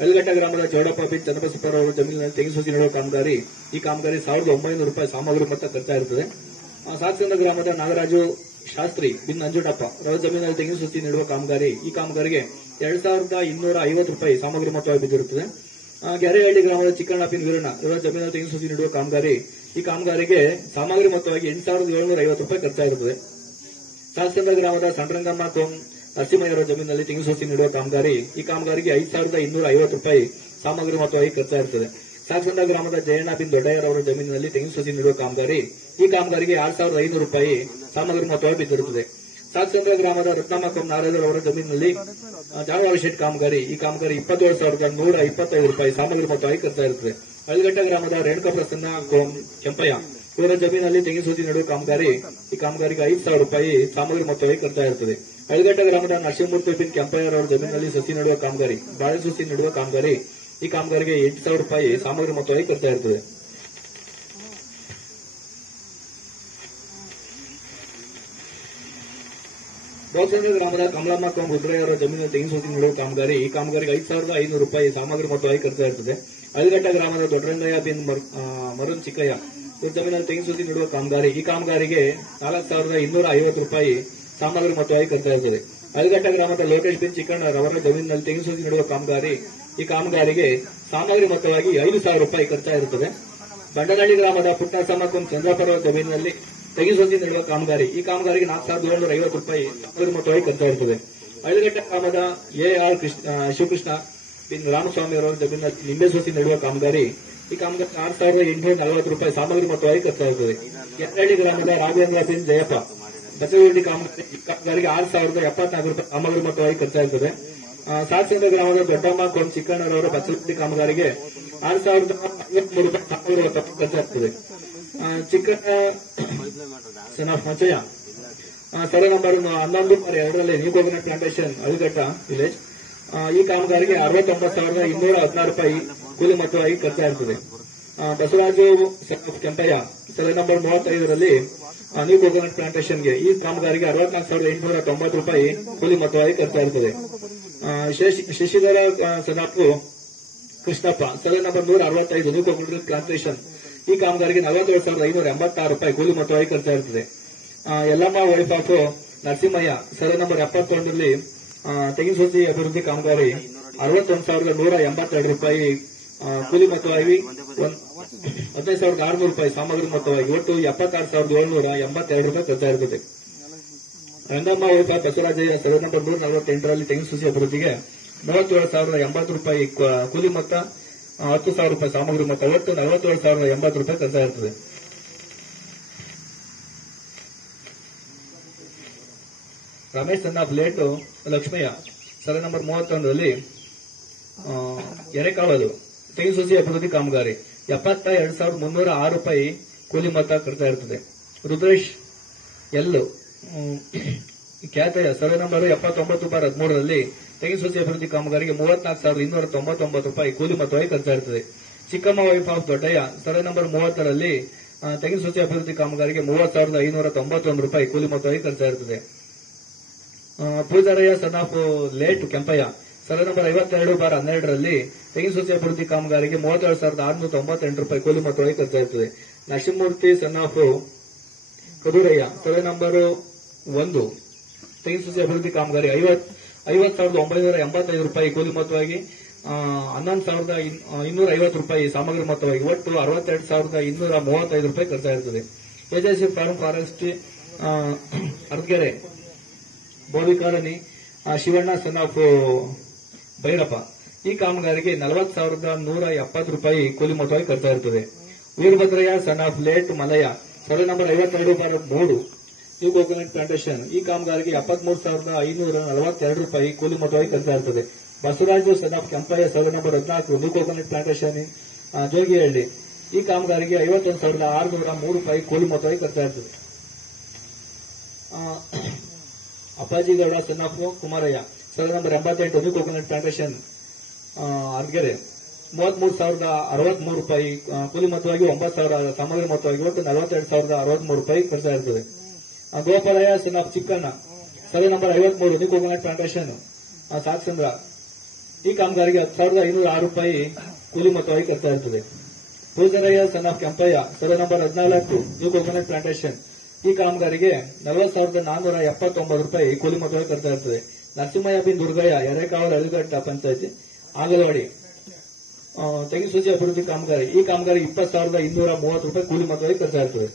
ಹಳಘಟ್ಟ ಗ್ರಾಮದ ಜೋಡಪ್ಪ ಬಿನ್ ಚನ್ನಬಸಪ್ಪರ ಅವರ ಜಮೀನಿನಲ್ಲಿ ತೆಂಗಿನ ಸಸಿ ನೀಡುವ ಕಾಮಗಾರಿ ಈ ಕಾಮಗಾರಿ 1,900 ರೂಪಾಯಿ ಸಾಮಗ್ರಿ ಮೊತ್ತ ಖರ್ಚಾಗಿರುತ್ತದೆ. ಸಾಕ್ಷಂದ ಗ್ರಾಮದ ನಾಗರಾಜು ಶಾಸ್ತ್ರಿ ಬಿನ್ ನಂಜುಡಪ್ಪ ಅವರ ಜಮೀನಿನಲ್ಲಿ ತೆಂಗಿನ ಸಸಿ ನೀಡುವ ಕಾಮಗಾರಿ ಈ ಕಾಮಗಾರಿಗೆ 2,250 ರೂಪಾಯಿ ಸಾಮಗ್ರಿ ಮೊತ್ತವಾಗಿ ಬಿದ್ದಿರುತ್ತದೆ. ಗ್ಯಾರೇಹಳ್ಳಿ ಗ್ರಾಮದ ಚಿಕ್ಕಣ್ಣ ಬಿನ್ ವೀರಣ್ಣ ಇವರ ಜಮೀನಲ್ಲಿ ತೆಂಗಿನ ಸಸಿ ನೀಡುವ ಕಾಮಗಾರಿ ಈ ಕಾಮಗಾರಿಗೆ ಸಾಮಗ್ರಿ ಮೊತ್ತವಾಗಿ 8,750 ರೂಪಾಯಿ ಖರ್ಚಾಗಿರುತ್ತದೆ. ಸಾಕ್ಷಂದ ಗ್ರಾಮದ ಸಂಡ್ರಂಗಮ್ಮ ಕೋಂ ನರಸಿಂಹಯ್ಯರ ಜಮೀನಿನಲ್ಲಿ ತೆಂಗಿನ ಸಸಿ ನೀಡುವ ಕಾಮಗಾರಿ ಈ ಕಾಮಗಾರಿಗೆ 5,250 ರೂಪಾಯಿ ಸಾಮಗ್ರಿ ಮೊತ್ತವಾಗಿ ಖರ್ಚಾಗಿರುತ್ತದೆ. ಸಾಕ್ಷಂದ ಗ್ರಾಮದ ಜಯಣ್ಣ ಬಿನ್ ದೊಡ್ಡಯ್ಯರವರ ಜಮೀನಿನಲ್ಲಿ ತೆಂಗಿನ ಸಸಿ ನೀಡುವ ಕಾಮಗಾರಿ ಈ ಕಾಮಗಾರಿಗೆ 6,500 ರೂಪಾಯಿ ಸಾಮಗ್ರಿ ಮೊತ್ತವಾಗಿ ಬಿದ್ದಿರುತ್ತದೆ. ಸಾಕ್ಷಂದ ಗ್ರಾಮದ ರತ್ನಮ್ಮ ಕೋಂ ನಾರಾಯಣ್ ಅವರ ಜಮೀನಿನಲ್ಲಿ ಜಾನುವಾರು ಶೆಡ್ ಕಾಮಗಾರಿ ಈ ಕಾಮಗಾರಿ 27,125 ರೂಪಾಯಿ ಸಾಮಗ್ರಿ ಮೊತ್ತವಾಗಿ ಖರ್ಚಾಗಿರುತ್ತದೆ. ಹಳಘಟ್ಟ ಗ್ರಾಮದ ರೇಣುಕಾ ಪ್ರಸನ್ನ ಕೋಂ ಕೆಂಪಯ್ಯ ಇವರ ಜಮೀನಲ್ಲಿ ತೆಂಗಿನ ಸಸಿ ನೀಡುವ ಕಾಮಗಾರಿ ಈ ಕಾಮಗಾರಿಗೆ 5,000 ರೂಪಾಯಿ ಸಾಮಗ್ರಿ ಮೊತ್ತವಾಗಿ ಖರ್ಚಾಗಿರುತ್ತದೆ. ಹಳಘಟ್ಟ ಗ್ರಾಮದ ನರಸಿಂಹಮೂರ್ತಿ ಬಿನ್ ಕೆಂಪಯ್ಯರವರ ಜಮೀನಿನಲ್ಲಿ ಸಸಿ ನೀಡುವ ಕಾಮಗಾರಿ ಬಾಳೆ ಸಸಿ ನೀಡುವ ಕಾಮಗಾರಿ ಈ ಕಾಮಗಾರಿಗೆ 8,000 ರೂಪಾಯಿ ಸಾಮಗ್ರಿ ಮೊತ್ತವಾಗಿ ಖರ್ಚಾಗಿರುತ್ತದೆ. ಬೋಸಂಗಿ ಗ್ರಾಮದ ಕಮಲಮ್ಮ ಕೋಂ ರುದ್ರಯ್ಯರ ಜಮೀನಿನಲ್ಲಿ ತೆಂಗಿನ ಸಸಿ ನೀಡುವ ಕಾಮಗಾರಿ ಈ ಕಾಮಗಾರಿಗೆ 5,500 ರೂಪಾಯಿ ಸಾಮಗ್ರಿ ಮೊತ್ತವಾಗಿ ಖರ್ಚಾಗಿರುತ್ತದೆ. ಹಳಘಟ್ಟ ಗ್ರಾಮದ ದೊಡ್ಡರಂಗಯ್ಯ ಬಿನ್ ಮರುನ್ ಚಿಕ್ಕಯ್ಯ ಇವರ ಜಮೀನಲ್ಲಿ ತೆಂಗಿನ ಸಸಿ ನೀಡುವ ಕಾಮಗಾರಿ ಈ ಕಾಮಗಾರಿಗೆ 4,250 ರೂಪಾಯಿ ಸಾಮಗ್ರಿ ಮೊತ್ತವಾಗಿ ಖರ್ಚಾಗುತ್ತದೆ. ಹಳಘಟ್ಟ ಗ್ರಾಮದ ಲೋಕೇಶ್ ಬಿನ್ ಚಿಕ್ಕಣ್ಣರವರ ಜಮೀನಿನಲ್ಲಿ ತೆಂಗಿನ ಸಸಿ ನೀಡುವ ಕಾಮಗಾರಿ ಈ ಕಾಮಗಾರಿಗೆ ಸಾಮಗ್ರಿ ಮೊತ್ತವಾಗಿ 5,000 ರೂಪಾಯಿ ಖರ್ಚಾಗಿರುತ್ತದೆ. ಬಂಡನಹಳ್ಳಿ ಗ್ರಾಮದ ಪುಟ್ಟಸಮ್ಮ ಕೋಂ ಚಂದ್ರಪುರ ಜಮೀನಿನಲ್ಲಿ ತೆಂಗಿನ ಸಸಿ ನೀಡುವ ಕಾಮಗಾರಿ ಈ ಕಾಮಗಾರಿಗೆ 4,750 ರೂಪಾಯಿ ಸಾಮಗ್ರಿ ಮೊತ್ತವಾಗಿ ಖರ್ಚಾಗಿರುತ್ತದೆ. ಹಳಘಟ್ಟ ಗ್ರಾಮದ ಎಆರ್ ಶಿವಕೃಷ್ಣ ಬಿನ್ ರಾಮಸ್ವಾಮಿ ಅವರ ಜಮೀನಿನಲ್ಲಿ ನಿಂಬೆ ಸಸಿ ನೀಡುವ ಕಾಮಗಾರಿ ಈ ಕಾಮಗಾರಿ 6,840 ರೂಪಾಯಿ ಸಾಮಗ್ರಿ ಮೊತ್ತವಾಗಿ ಖರ್ಚಾಗುತ್ತದೆ. ಯತ್ನಹಳ್ಳಿ ಗ್ರಾಮದ ರಾಘವೇಂದ್ರ ಬಿನ್ ಜಯಪ್ಪ ಬಸವಹಳ್ಳಿ ಕಾಮಗಾರಿ ಈ ಕಾಮಗಾರಿಗೆ 6,074 ರೂಪಾಯಿ ಸಾಮಗ್ರಿ ಮೊತ್ತವಾಗಿ ಖರ್ಚಾಗುತ್ತದೆ. ಸಾಕ್ಷಂದ ಗ್ರಾಮದ ದೊಡ್ಡಮ್ಮ ಕೋಂ ಚಿಕ್ಕಣ್ಣರವರ ಬಸವಹಳ್ಳಿ ಕಾಮಗಾರಿಗೆ 6,053 ರೂಪಾಯಿ ಸಾಮಗ್ರಿ ಮೊತ್ತ ಖರ್ಚಾಗುತ್ತದೆ. Chikkanna son of Machayya survey number 11/2ರಲ್ಲಿ new coconut plantation Halaghatta village ಈ ಕಾಮಗಾರಿಗೆ 69,216 ರೂಪಾಯಿ ಕೂಲಿ ಮೊತ್ತವಾಗಿ ಖರ್ಚಾಗುತ್ತದೆ. ಬಸವರಾಜು ಕೆಂಪಯ್ಯ ಸರ್ವೆ ನಂಬರ್ 35ರಲ್ಲಿ ನ್ಯೂ ಕೋಕೋನಟ್ ಪ್ಲಾಂಟೇಶನ್ಗೆ ಈ ಕಾಮಗಾರಿಗೆ 64,890 ರೂಪಾಯಿ ಕೂಲಿ ಮೊತ್ತವಾಗಿ ಖರ್ಚಾಗುತ್ತದೆ. ಶಶಿಧರ ಸದಾಪು Krishnappa survey number 165 new coconut plantation ಈ ಕಾಮಗಾರಿಗೆ 47,586 ರೂಪಾಯಿ ಕೂಲಿ ಮೊತ್ತವಾಗಿ ಖರ್ಚಾಗುತ್ತದೆ. Yellamma wife of Narasimhayya survey number 71ರಲ್ಲಿ ತೆಂಗಿನ ಸಸಿ ಅಭಿವೃದ್ಧಿ ಕಾಮಗಾರಿ 61,182 ರೂಪಾಯಿ ಕೂಲಿ ಮೊತ್ತವಾಗಿ 15,600 ರೂಪಾಯಿ ಸಾಮಗ್ರಿ ಮೊತ್ತವಾಗಿ ಒಟ್ಟು 76,782 ರೂಪಾಯಿ ಖರ್ಚಾಗಿರುತ್ತದೆ. Rangamma wife Basavarajayya survey number 148ರಲ್ಲಿ ತೆಂಗಿನ ಸಸಿ ಅಭಿವೃದ್ಧಿಗೆ 37,080 ರೂಪಾಯಿ ಕೂಲಿ ಮೊತ್ತ 10,000 ರೂಪಾಯಿ ಸಾಮಗ್ರಿ ಮೊತ್ತ ಒಟ್ಟು 47,080 ರೂಪಾಯಿ ಖರ್ಚಾಗಿರುತ್ತದೆ. ರಮೇಶ್ ಸನ್ನ ಪ್ಲೇಟು ಲಕ್ಷ್ಮಯ್ಯ ಸರ್ವೆ ನಂಬರ್ 31ರಲ್ಲಿ ಎರೆಕಾವಲು ತೆಂಗಿನ ಸಸಿ ಅಭಿವೃದ್ಧಿ ಕಾಮಗಾರಿ 72,306 ರೂಪಾಯಿ ಕೂಲಿ ಮೊತ್ತ ಖರ್ಚಾಗಿರುತ್ತದೆ. ರುದ್ರೇಶ್ ಖ್ಯಾತೆಯ ಸರ್ವೆ ನಂಬರ್ 79/13ರಲ್ಲಿ ತೆಂಗಿನ ಸಸಿ ಅಭಿವೃದ್ಧಿ ಕಾಮಗಾರಿಗೆ 34,299 ರೂಪಾಯಿ ಕೂಲಿ ಮೊತ್ತವಾಗಿ ಖರ್ಚಾಗುತ್ತದೆ. Chikkamma wife of Doddayya survey number 30ರಲ್ಲಿ ತೆಂಗಿನ ಸಸಿ ಅಭಿವೃದ್ಧಿ ಕಾಮಗಾರಿಗೆ 30,591 ರೂಪಾಯಿ ಕೂಲಿ ಮೊತ್ತವಾಗಿ ಖರ್ಚಾಗುತ್ತದೆ. Pujarayya son of late Kempayya survey number 52/12ರಲ್ಲಿ ತೆಂಗಿನ ಸಸಿ ಅಭಿವೃದ್ಧಿ ಕಾಮಗಾರಿಗೆ 37,698 ರೂಪಾಯಿ ಕೂಲಿ ಮೊತ್ತವಾಗಿ ಖರ್ಚಾಗುತ್ತದೆ. Narasimhamurthy son of Kadurayya survey number 1 ತೆಂಗಿನ ಸಸಿ ಅಭಿವೃದ್ಧಿ ಕಾಮಗಾರಿ 50,985 ರೂಪಾಯಿ ಕೂಲಿ ಮೊತ್ತವಾಗಿ 11,250 ರೂಪಾಯಿ ಸಾಮಗ್ರಿ ಮೊತ್ತವಾಗಿ ಒಟ್ಟು 62,235 ರೂಪಾಯಿ ಖರ್ಚಾಗಿರುತ್ತದೆ. AJC farm forest Ardhagere Bovi colony Shivanna son of Bhairappa ಈ ಕಾಮಗಾರಿಗೆ 40,170 ರೂಪಾಯಿ ಕೂಲಿ ಮೊತ್ತವಾಗಿ ಖರ್ಚಾಗಿರುತ್ತದೆ. Veerabhadrayya son of late Malaya survey number 52/3 new coconut plantation ಈ ಕಾಮಗಾರಿಗೆ 73,542 ರೂಪಾಯಿ ಕೂಲಿ ಮೊತ್ತವಾಗಿ ಖರ್ಚಾಗುತ್ತದೆ. Basavaraju son of Kempayya survey number 14 new coconut plantation Jogihalli ಈ ಕಾಮಗಾರಿಗೆ 51,603 ರೂಪಾಯಿ ಕೂಲಿ ಮೊತ್ತವಾಗಿ ಖರ್ಚಾಗುತ್ತದೆ. Appajigowda son of Kumarayya survey number 88 new coconut plantation Argere 33,063 ರೂಪಾಯಿ ಕೂಲಿ ಮೊತ್ತವಾಗಿ 9,000 ಸಾಮಗ್ರಿ ಮೊತ್ತವಾಗಿ ಒಟ್ಟು 42,063 ರೂಪಾಯಿ ಖರ್ಚಾಗಿರುತ್ತದೆ. Gopalayya son of Chikkanna survey number 53 new coconut plantation Saksandra ಈ ಕಾಮಗಾರಿಗೆ 10,506 ರೂಪಾಯಿ ಕೂಲಿ ಮೊತ್ತವಾಗಿ ಖರ್ಚಾಗಿರುತ್ತದೆ. Pujarayya son of Kempayya survey number 14 new coconut plantation ಈ ಕಾಮಗಾರಿಗೆ 40,479 ರೂಪಾಯಿ ಕೂಲಿ ಮೊತ್ತವಾಗಿ ಖರ್ಚಾಗಿರುತ್ತದೆ. ನರಸಿಂಹಯ್ಯ ಬಿನ್ ದುರ್ಗಯ್ಯ ಎರೆಕಾವಲ್ ಅಲಿಘಟ್ಟ ಪಂಚಾಯತಿ ಆಗಲವಾಡಿ ತೆಂಗಿನ ಸಸಿ ಅಭಿವೃದ್ಧಿ ಕಾಮಗಾರಿ ಈ ಕಾಮಗಾರಿ 20,230 ರೂಪಾಯಿ ಕೂಲಿ ಮೊತ್ತವಾಗಿ ಖರ್ಚಾಗಿರುತ್ತದೆ.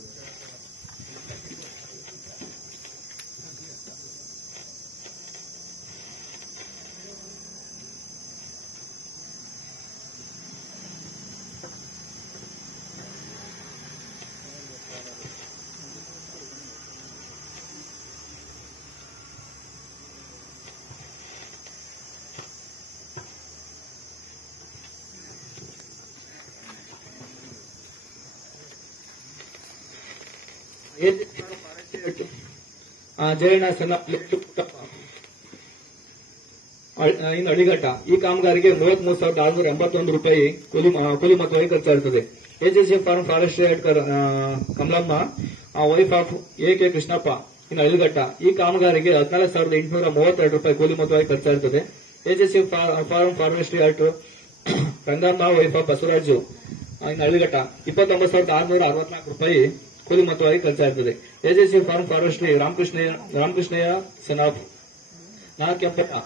ಜಯಣ್ಣ ಸನ್ ಆಫ್ ಇನ್ನು ಅಡಿಘಟ್ಟ ಈ ಕಾಮಗಾರಿಗೆ 33,681 ರೂಪಾಯಿ ಕೂಲಿ ಮೊತ್ತವಾಗಿ ಖರ್ಚಾಗುತ್ತದೆ. AJC farm forestry at Kamalamma wife of AK. Krishnappa in Alighatta ಈ ಕಾಮಗಾರಿಗೆ 14,832 ರೂಪಾಯಿ ಕೂಲಿ ಮೊತ್ತವಾಗಿ ಖರ್ಚಾಗುತ್ತದೆ. AJC farm forestry at Rangamma wife of Basavaraju in Alighatta 29,664 ರೂಪಾಯಿ ಕೂಲಿ ಮೊತ್ತವಾಗಿ ಖರ್ಚಾಗುತ್ತದೆ. AJC farm forestry Ramakrishnayya son of Nakempayya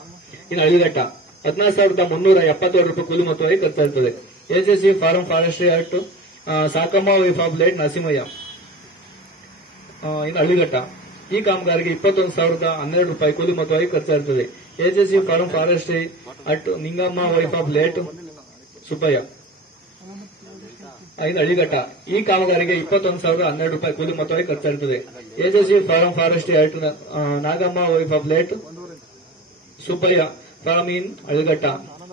in Alighatta 14,372 ರೂಪಾಯಿ ಕೂಲಿ ಮೊತ್ತವಾಗಿ ಖರ್ಚಾಗುತ್ತದೆ. AJC farm forestry at Sakamma wife of late Narasimhayya in Alighatta ಈ ಕಾಮಗಾರಿಗೆ 21,012 ರೂಪಾಯಿ ಕೂಲಿ ಮೊತ್ತವಾಗಿ ಖರ್ಚಾಗುತ್ತದೆ. AJC farm forestry at Ningamma wife of late Subbayya in Alighatta ಈ ಕಾಮಗಾರಿಗೆ 21,012 ರೂಪಾಯಿ ಕೂಲಿ ಮೊತ್ತವಾಗಿ ಖರ್ಚಾಗುತ್ತದೆ. AJC farm forestry at Nagamma wife of late Subbayya farm in Alighatta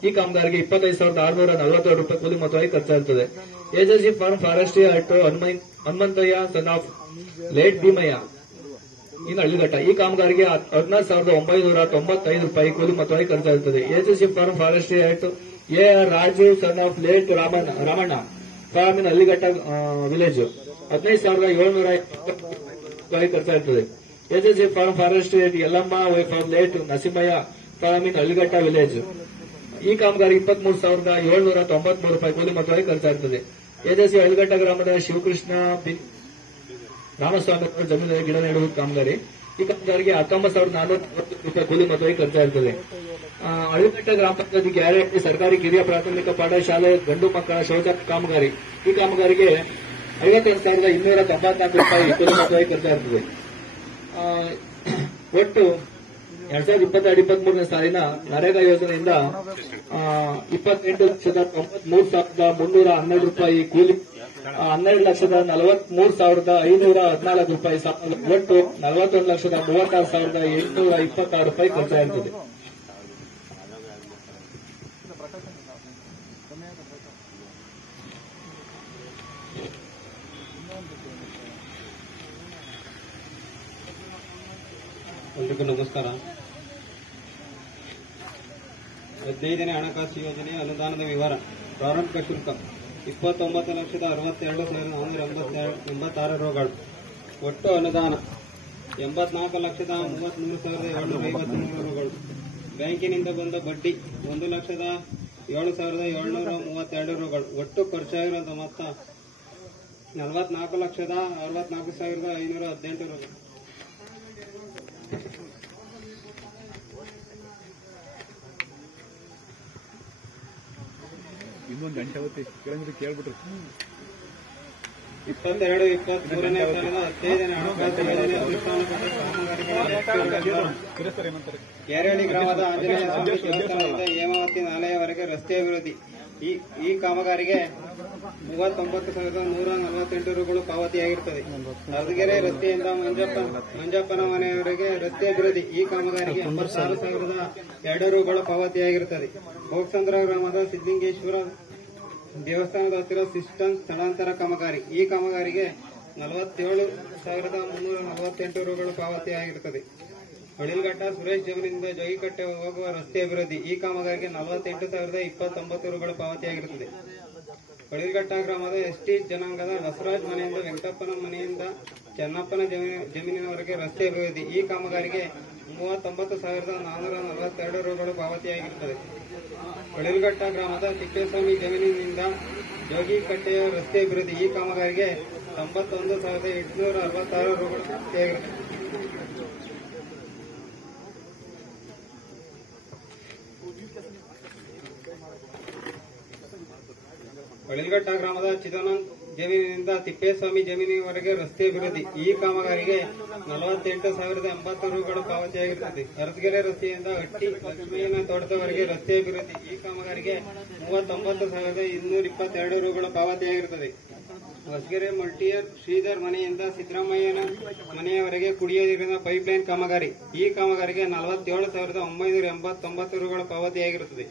ಈ ಕಾಮಗಾರಿಗೆ 25,642 ರೂಪಾಯಿ ಕೂಲಿ ಮೊತ್ತವಾಗಿ ಖರ್ಚಾಗುತ್ತದೆ. AJC farm forestry at Hanumanthayya son of late Bhimayya in Alighatta ಈ ಕಾಮಗಾರಿಗೆ 14,995 ರೂಪಾಯಿ ಕೂಲಿ ಮೊತ್ತವಾಗಿ ಖರ್ಚಾಗುತ್ತದೆ. AJC farm forestry at A Raju son of late Ramanna farm in Allighatta village 15,770 ರೂಪಾಯಿ ಖರ್ಚಾಗುತ್ತದೆ. AJC farm forestry at Yellamma wife of late Narasimhayya farm in Allighatta village ಈ ಕಾಮಗಾರಿ 23,793 ರೂಪಾಯಿ ಕೂಲಿ ಮೊತ್ತವಾಗಿ ಖರ್ಚಾಗುತ್ತದೆ. ಎಜೆಸಿ ಅಳಿಘಟ್ಟ ಗ್ರಾಮದ ಶಿವಕೃಷ್ಣ ಬಿನ್ ರಾಮಸ್ವಾಮಿ ಜಮೀನಿನಲ್ಲಿ ಗಿಡ ನೆಡುವುದು ಕಾಮಗಾರಿ ಈ ಕಾಮಗಾರಿಗೆ 19,440 ರೂಪಾಯಿ ಕೂಲಿ ಮೊತ್ತವಾಗಿ ಖರ್ಚಾಗುತ್ತದೆ. ಅಳಿಘಟ್ಟ ಗ್ರಾಮ ಪಂಚಾಯತಿ ಗ್ಯಾರಂಟಿ ಸರ್ಕಾರಿ ಕಿರಿಯ ಪ್ರಾಥಮಿಕ ಪಾಠಶಾಲೆ ಗಂಡು ಮಕ್ಕಳ ಶೌಚಾಲಯ ಕಾಮಗಾರಿ ಈ ಕಾಮಗಾರಿಗೆ 58,294 ರೂಪಾಯಿ ಕೂಲಿ ಮೊತ್ತವಾಗಿ ಖರ್ಚಾಗುತ್ತದೆ. ಒಟ್ಟು 2022-23 ಸಾಲಿನ ನರೇಗಾ ಯೋಜನೆಯಿಂದ 28,93,312 ರೂಪಾಯಿ ಕೂಲಿ 12,43,514 ರೂಪಾಯಿ ಒಟ್ಟು 41,36,826 ರೂಪಾಯಿ ಖರ್ಚಾಗುತ್ತದೆ. ಎಲ್ರಿಗೂ ನಮಸ್ಕಾರ. 15ನೇ ಹಣಕಾಸು ಯೋಜನೆ ಅನುದಾನದ ವಿವರ. ಪ್ರಾರಂಭಿಕ ಶುಲ್ಕ 29,62,486 ರೂಗಳು. ಒಟ್ಟು ಅನುದಾನ 84,33,753 ರೂಗಳು. ಬ್ಯಾಂಕಿನಿಂದ ಬಂದ ಬಡ್ಡಿ 1,07,732 ರೂಗಳು. ಒಟ್ಟು ಖರ್ಚಾಗಿರುವಂತಹ ಮೊತ್ತ 44,64,518 ರೂಗಳು. ಇನ್ನೊಂದು ಗಂಟೆ ಅವತ್ತು ಕೇಳಿದ್ರೆ ಕೇಳ್ಬಿಟ್ರು. 22-23ನೇ ಸಾಲಿನ 15ನೇ ಹಣಕಾಸು ಯೋಜನೆ ಅನುಷ್ಠಾನಗೊಂಡ ಕಾಮಗಾರಿಗಳ ಕೇರಳಿ ಗ್ರಾಮದ ಆಂಜನೇಯ ಸ್ವಾಮಿ ದೇವಸ್ಥಾನದಿಂದ ಹೇಮಾವತಿ ನಾಲೆಯವರೆಗೆ ರಸ್ತೆ ಅಭಿವೃದ್ಧಿ. ಈ ಕಾಮಗಾರಿಗೆ 39,148 ರೂಗಳು ಪಾವತಿಯಾಗಿರುತ್ತದೆ. ಅರದಗೆರೆ ರಸ್ತೆಯಿಂದ ಮಂಜಪ್ಪನ ಮನೆಯವರೆಗೆ ರಸ್ತೆ ಅಭಿವೃದ್ಧಿ. ಈ ಕಾಮಗಾರಿಗೆ 86,002 ರೂಗಳು ಪಾವತಿಯಾಗಿರುತ್ತದೆ. ಹೋಗ್ಸಂದ್ರ ಗ್ರಾಮದ ಸಿದ್ದಲಿಂಗೇಶ್ವರ ದೇವಸ್ಥಾನದ ಹತ್ತಿರ ಸಿಸ್ಟಮ್ ಸ್ಥಳಾಂತರ ಕಾಮಗಾರಿ. ಈ ಕಾಮಗಾರಿಗೆ 47,348 ರೂಗಳು ಪಾವತಿಯಾಗಿರುತ್ತದೆ. ಹೊಳಿಲ್ಘಟ್ಟ ಸುರೇಶ್ ಜಮೀನಿಂದ ಜೋಗಿಕಟ್ಟೆ ಹೋಗುವ ರಸ್ತೆ ಅಭಿವೃದ್ಧಿ. ಈ ಕಾಮಗಾರಿಗೆ 48,029 ರೂಗಳು ಪಾವತಿಯಾಗಿರುತ್ತದೆ. ಹೊಳಿಲ್ಘಟ್ಟ ಗ್ರಾಮದ ಎಸ್ಟಿ ಜನಾಂಗದ ಬಸವರಾಜ್ ಮನೆಯಿಂದ ವೆಂಕಟಪ್ಪನ ಮನೆಯಿಂದ ಚೆನ್ನಪ್ಪನ ಜಮೀನಿನವರೆಗೆ ರಸ್ತೆ ಅಭಿವೃದ್ಧಿ. ಈ ಕಾಮಗಾರಿಗೆ 39,442 ರೂಗಳು ಪಾವತಿಯಾಗಿರುತ್ತದೆ. ಹೊಳಿಲ್ಘಟ್ಟ ಗ್ರಾಮದ ತಿಪ್ಪೇಸ್ವಾಮಿ ಜಮೀನಿನಿಂದ ಜೋಗಿಕಟ್ಟೆಯ ರಸ್ತೆ ಅಭಿವೃದ್ಧಿ. ಈ ಕಾಮಗಾರಿಗೆ 91,866 ರೂಗಳು ಪಾವತಿಯಾಗಿರುತ್ತದೆ. ಹೊಳಿಲ್ಘಟ್ಟ ಗ್ರಾಮದ ಚಿದಾನಂದ್ ಜಮೀನಿನಿಂದ ತಿಪ್ಪೇಸ್ವಾಮಿ ಜಮೀನಿನವರೆಗೆ ರಸ್ತೆ ಅಭಿವೃದ್ಧಿ. ಈ ಕಾಮಗಾರಿಗೆ 48,080 ರೂಗಳು ಪಾವತಿಯಾಗಿರುತ್ತದೆ. ಅರಸಗೆರೆ ರಸ್ತೆಯಿಂದ ಹಟ್ಟಿ ಲಕ್ಷ್ಮೀನ ತೋಟದವರೆಗೆ ರಸ್ತೆ ಅಭಿವೃದ್ಧಿ. ಈ ಕಾಮಗಾರಿಗೆ 39,222 ರೂಗಳು ಪಾವತಿಯಾಗಿರುತ್ತದೆ. ಹೊಸಗೆರೆ ಮಲ್ಟಿಯರ್ ಶ್ರೀಧರ್ ಮನೆಯಿಂದ ಸಿದ್ದರಾಮಯ್ಯನ ಮನೆಯವರೆಗೆ ಕುಡಿಯುವ ನೀರಿನ ಪೈಪ್ಲೈನ್ ಕಾಮಗಾರಿ. ಈ ಕಾಮಗಾರಿಗೆ 47,989 ರೂಗಳು ಪಾವತಿಯಾಗಿರುತ್ತದೆ.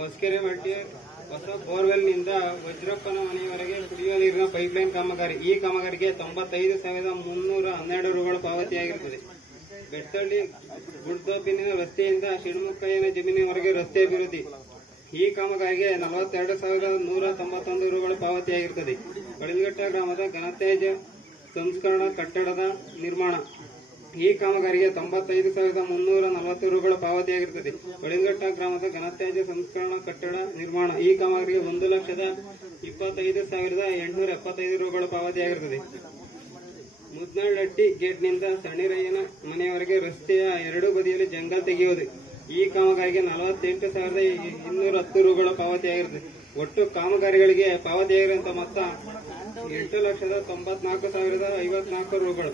ಹೊಸಗೆರೆ ಮಲ್ಟಿಯರ್ ಹೊಸ ಬೋರ್ವೆಲ್ನಿಂದ ವಜ್ರಪ್ಪನ ಮನೆಯವರೆಗೆ ಕುಡಿಯುವ ನೀರಿನ ಪೈಪ್ಲೈನ್ ಕಾಮಗಾರಿ. ಈ ಕಾಮಗಾರಿಗೆ 95,312 ರೂಗಳು ಪಾವತಿಯಾಗಿರುತ್ತದೆ. ಬೆತ್ತಳ್ಳಿ ಗುಡ್ದೋಪಿನ ರಸ್ತೆಯಿಂದ ಶಿಡ್ಮುಕ್ಕಯ್ಯನ ಜಮೀನಿನವರೆಗೆ ರಸ್ತೆ ಅಭಿವೃದ್ಧಿ. ಈ ಕಾಮಗಾರಿಗೆ 42,191 ರೂಗಳು ಪಾವತಿಯಾಗಿರುತ್ತದೆ. ಹೊಳಿಲ್ಘಟ್ಟ ಗ್ರಾಮದ ಘನತ್ಯಾಜ್ಯ ಸಂಸ್ಕರಣಾ ಕಟ್ಟಡದ ನಿರ್ಮಾಣ. ಈ ಕಾಮಗಾರಿಗೆ 95,340 ರೂಗಳು ಪಾವತಿಯಾಗಿರುತ್ತದೆ. ಹೊಳಿಲ್ಘಟ್ಟ ಗ್ರಾಮದ ಘನತ್ಯಾಜ್ಯ ಸಂಸ್ಕರಣಾ ಕಟ್ಟಡ ನಿರ್ಮಾಣ. ಈ ಕಾಮಗಾರಿಗೆ 1,25,875 ರೂಗಳು ಪಾವತಿಯಾಗಿರುತ್ತದೆ. ಮುದ್ನಳ್ಳಿ ಗೇಟ್ನಿಂದ ಸಣ್ಣಿರಯ್ಯನ ಮನೆಯವರೆಗೆ ರಸ್ತೆಯ ಎರಡೂ ಬದಿಯಲ್ಲಿ ಜಂಗಲ್ ತೆಗೆಯುವುದು. ಈ ಕಾಮಗಾರಿಗೆ 48,210 ರೂಗಳು ಪಾವತಿಯಾಗಿರುತ್ತದೆ. ಒಟ್ಟು ಕಾಮಗಾರಿಗಳಿಗೆ ಪಾವತಿಯಾಗಿರುವಂತಹ ಮೊತ್ತ 8,94,054 ರೂಗಳು.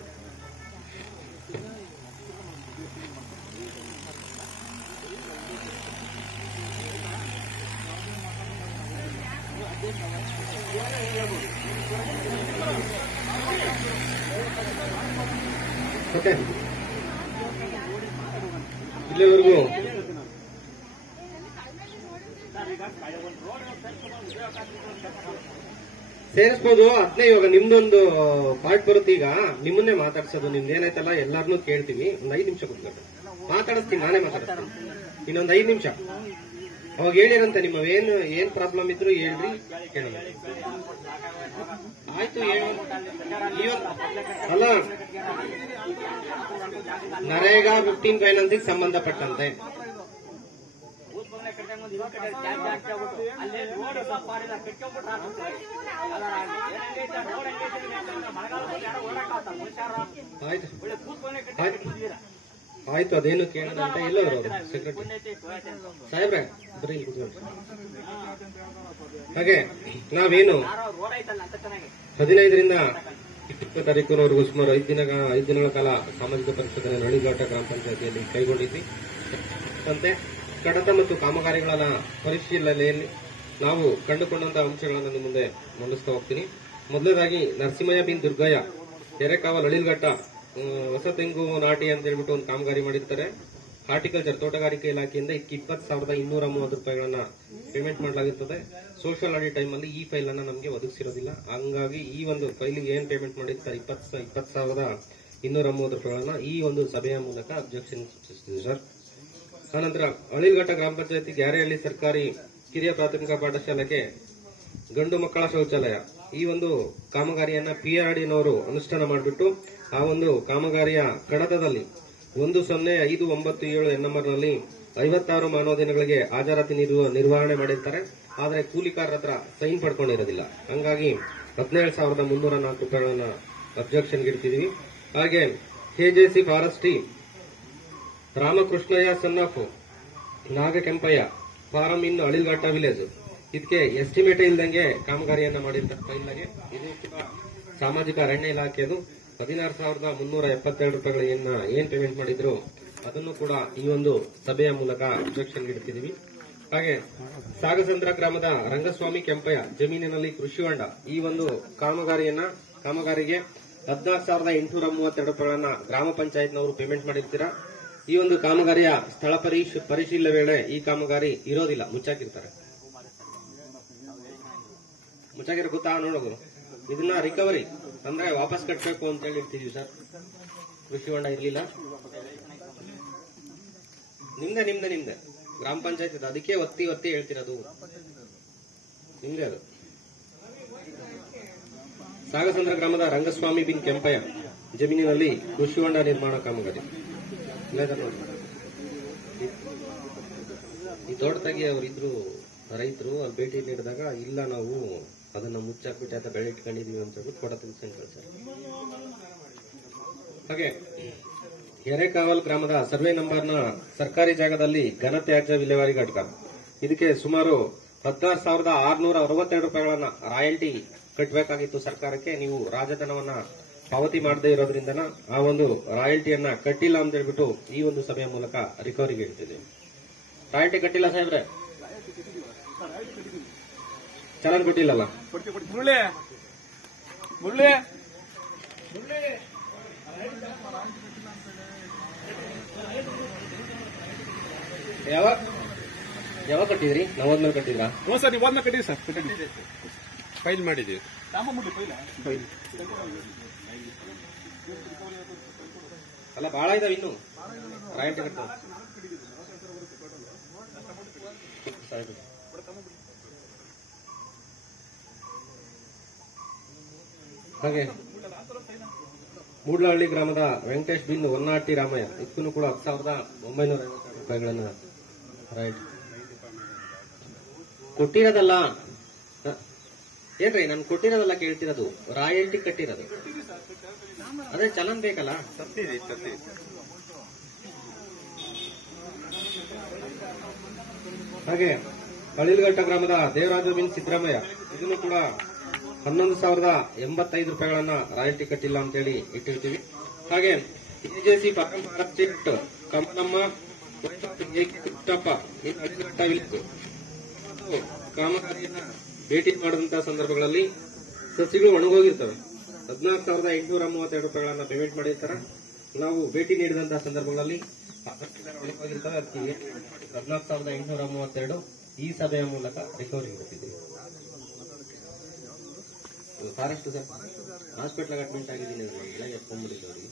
ಇಲ್ಲಿವರೆಗೂ ಸೇರಿಸಬಹುದು. ಅದನ್ನೇ ಇವಾಗ ನಿಮ್ದೊಂದು ಪಾರ್ಟ್ ಬರುತ್ತೆ. ಈಗ ನಿಮ್ಮನ್ನೇ ಮಾತಾಡ್ಸೋದು. ನಿಮ್ದು ಏನಾಯ್ತಲ್ಲ ಎಲ್ಲಾರನ್ನೂ ಕೇಳ್ತೀವಿ. ಒಂದು 5 ನಿಮಿಷ ಕೂತ್ಕೊಂಡು ಮಾತಾಡಿಸ್ತೀನಿ. ನಾನೇ ಮಾತಾಡಿಸ್ತೀನಿ. ಇನ್ನೊಂದು 5 ನಿಮಿಷ. ಅವಾಗ ಹೇಳಿರಂತೆ ನಿಮ್ಮ ಏನ್ ಪ್ರಾಬ್ಲಮ್ ಇದ್ರು ಹೇಳ್ರಿ, ಕೇಳೋಣ. ಆಯ್ತು, ಅಲ್ಲ ನರೇಗಾ 15 ಫೈನಾನ್ಸಿಗೆ ಸಂಬಂಧಪಟ್ಟಂತೆ ಆಯ್ತು, ಅದೇನು ಕೇಳೋದಂತ ಎಲ್ಲವರು ಸೆಕ್ರೆಟರಿ ಸಾಹೇಬ್ರೆ ಬರೀ ಕೂತ್ಕೊಂಡು. ಹಾಗೆ ನಾವೇನು 15ರಿಂದ 20 ತಾರೀಕಿನವರೆಗೂ ಸುಮಾರು 5 ದಿನಗಳ ಕಾಲ ಸಾಮಾಜಿಕ ಪರಿಷತ್ತಿನ ಹೊಳಿಲ್ಘಟ್ಟ ಗ್ರಾಮ ಪಂಚಾಯತಿಯಲ್ಲಿ ಕೈಗೊಂಡಿದ್ವಿ. ಅಂತೆ ಕಡತ ಮತ್ತು ಕಾಮಗಾರಿಗಳ ಪರಿಶೀಲನೆಯಲ್ಲಿ ನಾವು ಕಂಡುಕೊಂಡಂತಹ ಅಂಶಗಳನ್ನು ನಿಮ್ಮ ಮುಂದೆ ಮಂಡಿಸ್ತಾ ಹೋಗ್ತೀನಿ. ಮೊದಲನೇದಾಗಿ ನರಸಿಂಹಯ್ಯ ಬಿನ್ ದುರ್ಗಯ್ಯ ಎರೆಕಾವಲ್ ಹೊಳಿಲ್ಘಟ್ಟ ಹೊಸ ತೆಂಗು ನಾಟಿ ಅಂತ ಹೇಳ್ಬಿಟ್ಟು ಒಂದು ಕಾಮಗಾರಿ ಮಾಡಿರ್ತಾರೆ. ಹಾರ್ಟಿಕಲ್ಚರ್ ತೋಟಗಾರಿಕೆ ಇಲಾಖೆಯಿಂದ 20,230 ರೂಪಾಯಿಗಳನ್ನ ಪೇಮೆಂಟ್ ಮಾಡಲಾಗಿರ್ತದೆ. ಸೋಷಿಯಲ್ ಆಡಿಟ್ ಟೈಮ್ ಅಲ್ಲಿ ಈ ಫೈಲ್ ಅನ್ನ ನಮಗೆ ಒದಗಿಸಿರೋದಿಲ್ಲ. ಹಂಗಾಗಿ ಈ ಒಂದು ಫೈಲಿಗೆ ಏನ್ ಪೇಮೆಂಟ್ ಮಾಡಿರ್ತಾರೆ 20,230 230 ರೂಪಾಯಿಗಳನ್ನ ಈ ಒಂದು ಸಭೆಯ ಮೂಲಕ ಅಬ್ಜೆಕ್ಷನ್ ಸೂಚಿಸಿದೆ ಸರ್. ಆನಂತರ ಅಳಿಲ್ಘಟ್ಟ ಗ್ರಾಮ ಪಂಚಾಯತಿ ಗ್ಯಾರೆಹಳ್ಳಿ ಸರ್ಕಾರಿ ಹಿರಿಯ ಪ್ರಾಥಮಿಕ ಪಾಠಶಾಲೆಗೆ ಗಂಡು ಮಕ್ಕಳ ಶೌಚಾಲಯ ಈ ಒಂದು ಕಾಮಗಾರಿಯನ್ನ PRDನವರು ಅನುಷ್ಠಾನ ಮಾಡಿಬಿಟ್ಟು ಆ ಒಂದು ಕಾಮಗಾರಿಯ ಕಡತದಲ್ಲಿ 10597 NMRನಲ್ಲಿ 56 ಮಾನವ ದಿನಗಳಿಗೆ ಹಾಜರಾತಿ ನಿರ್ವಹಣೆ ಮಾಡಿರ್ತಾರೆ. ಆದರೆ ಕೂಲಿಕಾರರ ಹತ್ರ ಸೈನ್ ಪಡ್ಕೊಂಡಿರೋದಿಲ್ಲ. ಹಂಗಾಗಿ 17,304 ರೂಪಾಯಿಗಳನ್ನ ಅಬ್ಜೆಕ್ಷನ್ಗೆ ಇಡ್ತಿದೀವಿ. ಹಾಗೆ KJC forestry Ramakrishnayya son of Nagakempayya farm in Alilghatta village ಇದಕ್ಕೆ ಎಸ್ಟಿಮೇಟ್ ಇಲ್ದಂಗೆ ಕಾಮಗಾರಿಯನ್ನ ಮಾಡಿರ್ತಾರೆ. ಇದು ಕೂಡ ಸಾಮಾಜಿಕ ಅರಣ್ಯ ಇಲಾಖೆದು 16,372 ರೂಪಾಯಿಗಳನ್ನ ಏನ್ ಪೇಮೆಂಟ್ ಮಾಡಿದ್ರು ಅದನ್ನು ಕೂಡ ಈ ಒಂದು ಸಭೆಯ ಮೂಲಕ ಅಬ್ಜೆಕ್ಷನ್ ಇಡ್ತಿದೀವಿ. ಹಾಗೆ ಸಾಗಸಂದ್ರ ಗ್ರಾಮದ ರಂಗಸ್ವಾಮಿ ಕೆಂಪಯ್ಯ ಜಮೀನಿನಲ್ಲಿ ಕೃಷಿ ಹೊಂಡ ಈ ಒಂದು ಕಾಮಗಾರಿಗೆ 14,832 ರೂಪಾಯಿಗಳನ್ನ ಗ್ರಾಮ ಪಂಚಾಯತ್ನವರು ಪೇಮೆಂಟ್ ಮಾಡಿರ್ತೀರಾ. ಈ ಒಂದು ಕಾಮಗಾರಿಯ ಸ್ಥಳ ಪರಿಶೀಲನೆ ವೇಳೆ ಈ ಕಾಮಗಾರಿ ಇರೋದಿಲ್ಲ, ಮುಚ್ಚಾಕಿರ್ತಾರೆ. ಮುಚ್ಚಾಕಿರೋ ಗೊತ್ತಾ ನೋಡೋದು. ಇದನ್ನ ರಿಕವರಿ ಅಂದ್ರೆ ವಾಪಸ್ ಕಟ್ಟಬೇಕು ಅಂತ ಹೇಳಿ ಇರ್ತೀವಿ ಸರ್. ಕೃಷಿ ಹೊಂಡ ಇರ್ಲಿಲ್ಲ, ನಿಮ್ದೆ ಗ್ರಾಮ ಪಂಚಾಯತ್ ಅದಕ್ಕೆ ಒತ್ತಿ ಹೇಳ್ತಿರೋದು ನಿಮ್ದೆ ಅದು. ಸಾಗಸಂದ್ರ ಗ್ರಾಮದ ರಂಗಸ್ವಾಮಿ ಬಿನ್ ಕೆಂಪಯ್ಯ ಜಮೀನಿನಲ್ಲಿ ಕೃಷಿ ಹೊಂಡ ನಿರ್ಮಾಣ ಕಾಮಗಾರಿ ನೋಡಿ. ಈ ತೋಟದಾಗಿ ಅವರಿದ್ರು ರೈತರು ಅಲ್ಲಿ ಭೇಟಿ ನೀಡಿದಾಗ ಇಲ್ಲ ನಾವು ಅದನ್ನ ಮುಚ್ಚಾಕ್ಬಿಟ್ಟು ಅಥವಾ ಬೆಳೆ ಇಟ್ಕೊಂಡಿದೀವಿ ಅಂತ ಹೇಳ್ಬಿಟ್ಟು ಫೋಟೋ ತೆಗೆದು ಕಳ್ತಾರೆ. ಹಾಗೆ ಹಿರೇಕಾವಲ್ ಗ್ರಾಮದ ಸರ್ವೆ ನಂಬರ್ನ ಸರ್ಕಾರಿ ಜಾಗದಲ್ಲಿ ಘನತ್ಯಾಜ್ಯ ವಿಲೇವಾರಿ ಘಟಕ ಇದಕ್ಕೆ ಸುಮಾರು 16,662 ರೂಪಾಯಿಗಳನ್ನ ರಾಯಲ್ಟಿ ಕಟ್ಟಬೇಕಾಗಿತ್ತು ಸರ್ಕಾರಕ್ಕೆ. ನೀವು ರಾಜಧನವನ್ನ ಪಾವತಿ ಮಾಡದೇ ಇರೋದ್ರಿಂದ ಆ ಒಂದು ರಾಯಲ್ಟಿಯನ್ನ ಕಟ್ಟಿಲ್ಲ ಅಂತ ಹೇಳ್ಬಿಟ್ಟು ಈ ಒಂದು ಸಭೆಯ ಮೂಲಕ ರಿಕವರಿಗೆ ಇಡ್ತಿದೆ. ರಾಯಲ್ಟಿ ಕಟ್ಟಿಲ್ಲ ಸಾಹೇಬ್ರೆ, ಚಲನ್ ಕೊಟ್ಟಿಲ್ಲಲ್ಲ. ಯಾವಾಗ ಕಟ್ಟಿದ್ರಿ? ನವದ್ಮೇಲೆ ಕಟ್ಟಿದ್ರಾ? ಸರ್ ಇವಾಗ ಕಟ್ಟಿದ್ರಿ ಸರ್, ಫೈಲ್ ಮಾಡಿದೀವಿ. ಅಲ್ಲ ಬಹಳ ಇದಾವೆ ಇನ್ನು ರಾಯಲ್ಟಿ ಕಟ್ಟ. ಹಾಗೆ ಮೂಡ್ಲಹಳ್ಳಿ ಗ್ರಾಮದ ವೆಂಕಟೇಶ್ ಬಿನ್ ಹೊನ್ನಾಟಿ ರಾಮಯ್ಯ ಇದಕ್ಕೂ ಕೂಡ 10,950 ರೂಪಾಯಿಗಳನ್ನ ರೈಟ್ ಕೊಟ್ಟಿರೋದಲ್ಲ. ಏನ್ರಿ ನಾನು ಕೊಟ್ಟಿರೋದಲ್ಲ ಕೇಳ್ತಿರೋದು, ರಾಯಲ್ಟಿ ಕಟ್ಟಿರೋದು. ಅದೇ ಚಲನ್ ಬೇಕಲ್ಲ. ಹಾಗೆ ಅಳಿಲ್ಘಟ್ಟ ಗ್ರಾಮದ ದೇವರಾಜ ಬಿನ್ ಸಿದ್ದರಾಮಯ್ಯ ಇದನ್ನು ಕೂಡ 11,085 ರೂಪಾಯಿಗಳನ್ನ ರಾಯಲ್ಟಿ ಕಟ್ಟಿಲ್ಲ ಅಂತೇಳಿ ಇಟ್ಟಿರ್ತೀವಿ. ಹಾಗೆ KJC farm forestry Kamalamma Krishnappa Alilghatta village ಕಾಮಗಾರಿಯನ್ನ ಭೇಟಿ ಮಾಡಿದಂತಹ ಸಂದರ್ಭಗಳಲ್ಲಿ ಸಸಿಗಳು ಒಣಗೋಗಿರ್ತವೆ. 14,832 ರೂಪಾಯಿಗಳನ್ನ ಪೇಮೆಂಟ್ ಮಾಡಿರ್ತಾರೆ. ನಾವು ಭೇಟಿ ನೀಡಿದಂತಹ ಸಂದರ್ಭಗಳಲ್ಲಿ ಒಣಗೋಗಿರ್ತವೆ. ಅದಕ್ಕೆ 14,832 ಈ ಸಭೆಯ ಮೂಲಕ ರಿಕವರಿ ಇರುತ್ತಿದೆ. ಫಾರೆಸ್ಟ್ ಸರ್ ಹಾಸ್ಪಿಟಲ್ ಅಡ್ಮಿಟ್ ಆಗಿದ್ದೀನಿ, ಎಲ್ಲ ಎತ್ಕೊಂಡ್ಬಿಟ್ಟಿದ್ದು ಅವರಿಗೆ.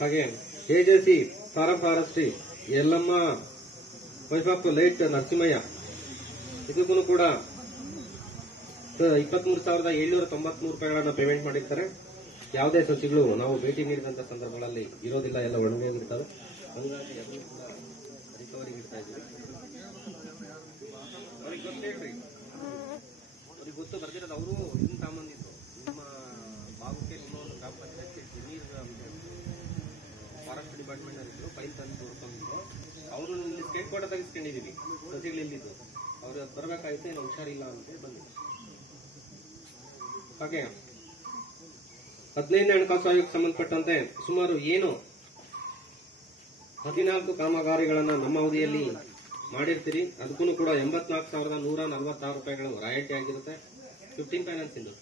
ಹಾಗೆ KJC farm forestry Yellamma wife of late Narasimhayya ಇದಕ್ಕೂ ಕೂಡ 23,793 ರೂಪಾಯಿಗಳನ್ನ ಪೇಮೆಂಟ್ ಮಾಡಿರ್ತಾರೆ. ಯಾವುದೇ ಸಸಿಗಳು ನಾವು ಭೇಟಿ ನೀಡಿದಂತ ಸಂದರ್ಭಗಳಲ್ಲಿ ಇರೋದಿಲ್ಲ, ಎಲ್ಲ ಒಣಗೋಗಿರ್ತವೆ. ಹಂಗಾಗಿ ಅದನ್ನು ಕೂಡ ರಿಕವರಿಗೆ ಇಡ್ತಾ ಇದ್ದೀವಿ. ಅವ್ರಿಗೆ ಗೊತ್ತೇಳ್ರಿ, ಅವ್ರಿಗೆ ಗೊತ್ತು ಬರ್ದಿರೋದು. ಅವರು ಇದನ್ನ ತಗೊಂಬಂದಿದ್ರು ನಿಮ್ಮ ಭಾಗಕ್ಕೆ ನಿಮ್ಮ ಒಂದು ಗ್ರಾಮ ಪಂಚಾಯತ್ಗೆ ಜಮೀರ್ ಫಾರೆಸ್ಟ್ ಡಿಪಾರ್ಟ್ಮೆಂಟ್ ಇದ್ರು, ಫೈಲ್ ತಂದು ತೋರ್ಕೊಂಡಿದ್ರು. ಅವರು ಇಲ್ಲಿ ಸ್ಟೇಟ್ ಕೋರ್ಟ್ ತೆಗೆಸ್ಕೊಂಡಿದೀವಿ ಸಸಿಗಳು ಇಲ್ಲಿದ್ದು. ಅವ್ರು ಬರಬೇಕಾಗಿತ್ತು, ಏನು ಹುಷಾರಿಲ್ಲ ಅಂತ ಬಂದಿದ್ರು. ಹಾಗೆ 15ನೇ ಹಣಕಾಸು ಆಯೋಗಕ್ಕೆ ಸಂಬಂಧಪಟ್ಟಂತೆ ಸುಮಾರು 14 ಕಾಮಗಾರಿಗಳನ್ನ ನಮ್ಮ ಅವಧಿಯಲ್ಲಿ ಮಾಡಿರ್ತೀರಿ. ಅದಕ್ಕೂ ಕೂಡ 84,146 ರೂಪಾಯಿಗಳು ರಾಯಲ್ಟಿ ಆಗಿರುತ್ತೆ. 15 ಫೈನಾನ್ಸ್ ಇಂದು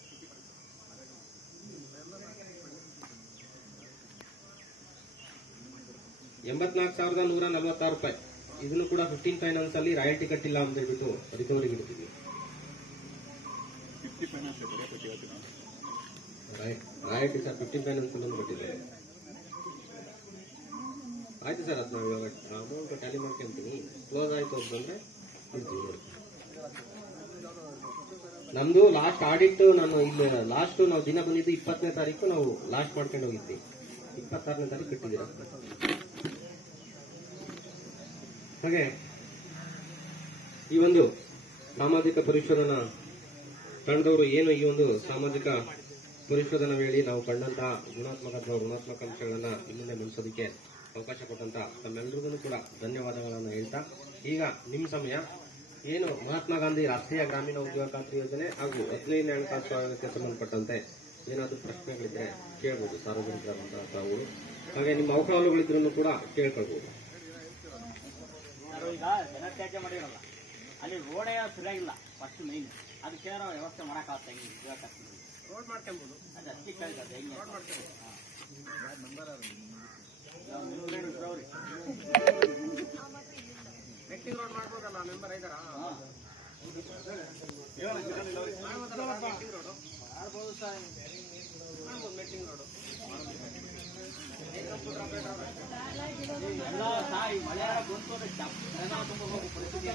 84,146 ರೂಪಾಯಿ. ಇದನ್ನು ಕೂಡ 15 ಫೈನಾನ್ಸ್ ಅಲ್ಲಿ ರಾಯಲ್ಟಿ ಕಟ್ಟಿಲ್ಲ ಅಂತ ಹೇಳ್ಬಿಟ್ಟು ರಿಕವರಿಗೆ ಇಡ್ತೀವಿ. ರಾಯಲ್ಟಿ ಸರ್ 15 ಫೈನಾನ್ಸ್ ಒಂದು ಕೊಟ್ಟಿದ್ದಾರೆ. ಆಯ್ತು ಸರ್, ಅದು ನಾವು ಇವಾಗ ಅಮೌಂಟ್ ಟ್ಯಾಲಿ ಮಾಡ್ಕೊಂತೀನಿ. ಕ್ಲೋಸ್ ಆಯ್ತು ಅಂತಂದ್ರೆ ನಮ್ದು ಲಾಸ್ಟ್ ಆಡಿಟ್ ನಾನು ಇಲ್ಲಿ ಲಾಸ್ಟ್ ನಾವು ದಿನ ಬಂದಿದ್ದು 20ನೇ ತಾರೀಕು ನಾವು ಲಾಸ್ಟ್ ಮಾಡ್ಕೊಂಡು ಹೋಗಿದ್ವಿ. 26ನೇ ತಾರೀಕು ಕಟ್ಟಿದ್ದೀರಾ. ಹಾಗೆ ಈ ಒಂದು ಸಾಮಾಜಿಕ ಪರಿಶೋಧನಾ ತಂಡದವರು ಏನು ಈ ಒಂದು ಸಾಮಾಜಿಕ ಪರಿಶೋಧನಾ ವೇಳೆ ನಾವು ಕಂಡಂತಹ ಗುಣಾತ್ಮಕ ಅಥವಾ ಋಣಾತ್ಮಕ ಅಂಶಗಳನ್ನ ಇನ್ನೊಂದೇ ಮಂಡಿಸೋದಕ್ಕೆ ಅವಕಾಶ ಕೊಟ್ಟಂತ ತಮ್ಮೆಲ್ಲರಿಗೂ ಕೂಡ ಧನ್ಯವಾದಗಳನ್ನು ಹೇಳ್ತಾ, ಈಗ ನಿಮ್ಮ ಸಮಯ ಏನು ಮಹಾತ್ಮ ಗಾಂಧಿ ರಾಷ್ಟ್ರೀಯ ಗ್ರಾಮೀಣ ಉದ್ಯೋಗ ಖಾತ್ರಿ ಯೋಜನೆ ಹಾಗೂ 15ನೇ ಹಣಕಾಸು ಆಯೋಗಕ್ಕೆ ಸಂಬಂಧಪಟ್ಟಂತೆ ಏನಾದರೂ ಪ್ರಶ್ನೆಗಳಿದ್ರೆ ಕೇಳಬಹುದು ಸಾರ್ವಜನಿಕರಾದಂತಹ ತಾವುಗಳು. ಹಾಗೆ ನಿಮ್ಮ ಅವಕಾಶಗಳಿದ್ರೂ ಕೂಡ ಕೇಳ್ಕೊಳ್ಬಹುದು. ಈಗ ಜನತ್ಯಾಜ್ಯ ಮಾಡಿರಲ್ಲ, ಅಲ್ಲಿ ರೋಡೇ ಸರಿಯಾಗಿಲ್ಲ. ಫಸ್ಟ್ ಮೈನ್ ಅದಕ್ಕೆ ನಾವು ವ್ಯವಸ್ಥೆ ಮಾಡಕ್ಕಾಗ್ತಾ ರೋಡ್ ಮಾಡ್ಕೊಬಹುದು. ಅದು ಅಕ್ಕಿ ಕೇಳಿದ ಹೆಂಗೆ ರೋಡ್ ಮಾಡ್ಕೊಬಹುದು. ಮೆಟ್ಟಿಂಗ್ ರೋಡ್ ಮಾಡ್ಬೋದಲ್ಲ, ಮೆಂಬರ್ ಇದ್ದಾರಾ? ಮಾಡ್ಬೋದು ಸರ್, ಮಾಡ್ಬೋದು ಮೆಟ್ಟಿಂಗ್ ರೋಡ್. ಎಲ್ಲ ಸಾಯಿ ಮಳೆ ಬಂತು ತುಂಬ ಹೋಗೋ ಪರಿಸ್ಥಿತಿ.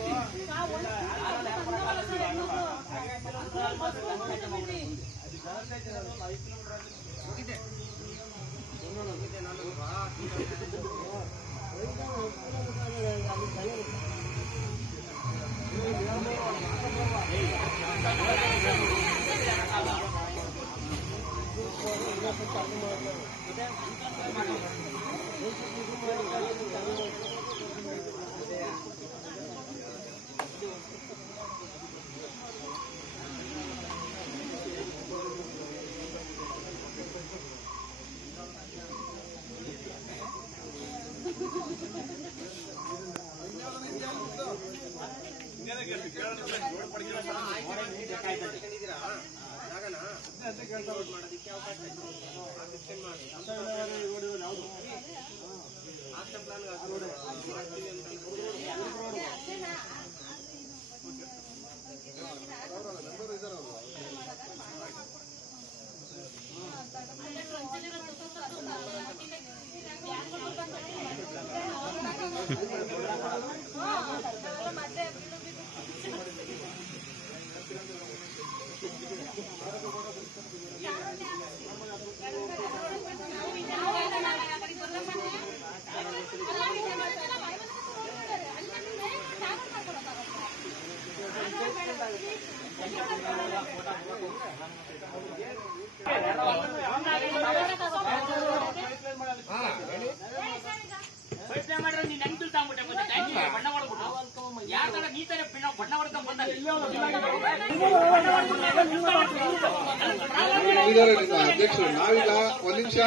ಅಧ್ಯಕ್ಷರು, ನಾವೀಗ ಒಂದ್ ನಿಮಿಷ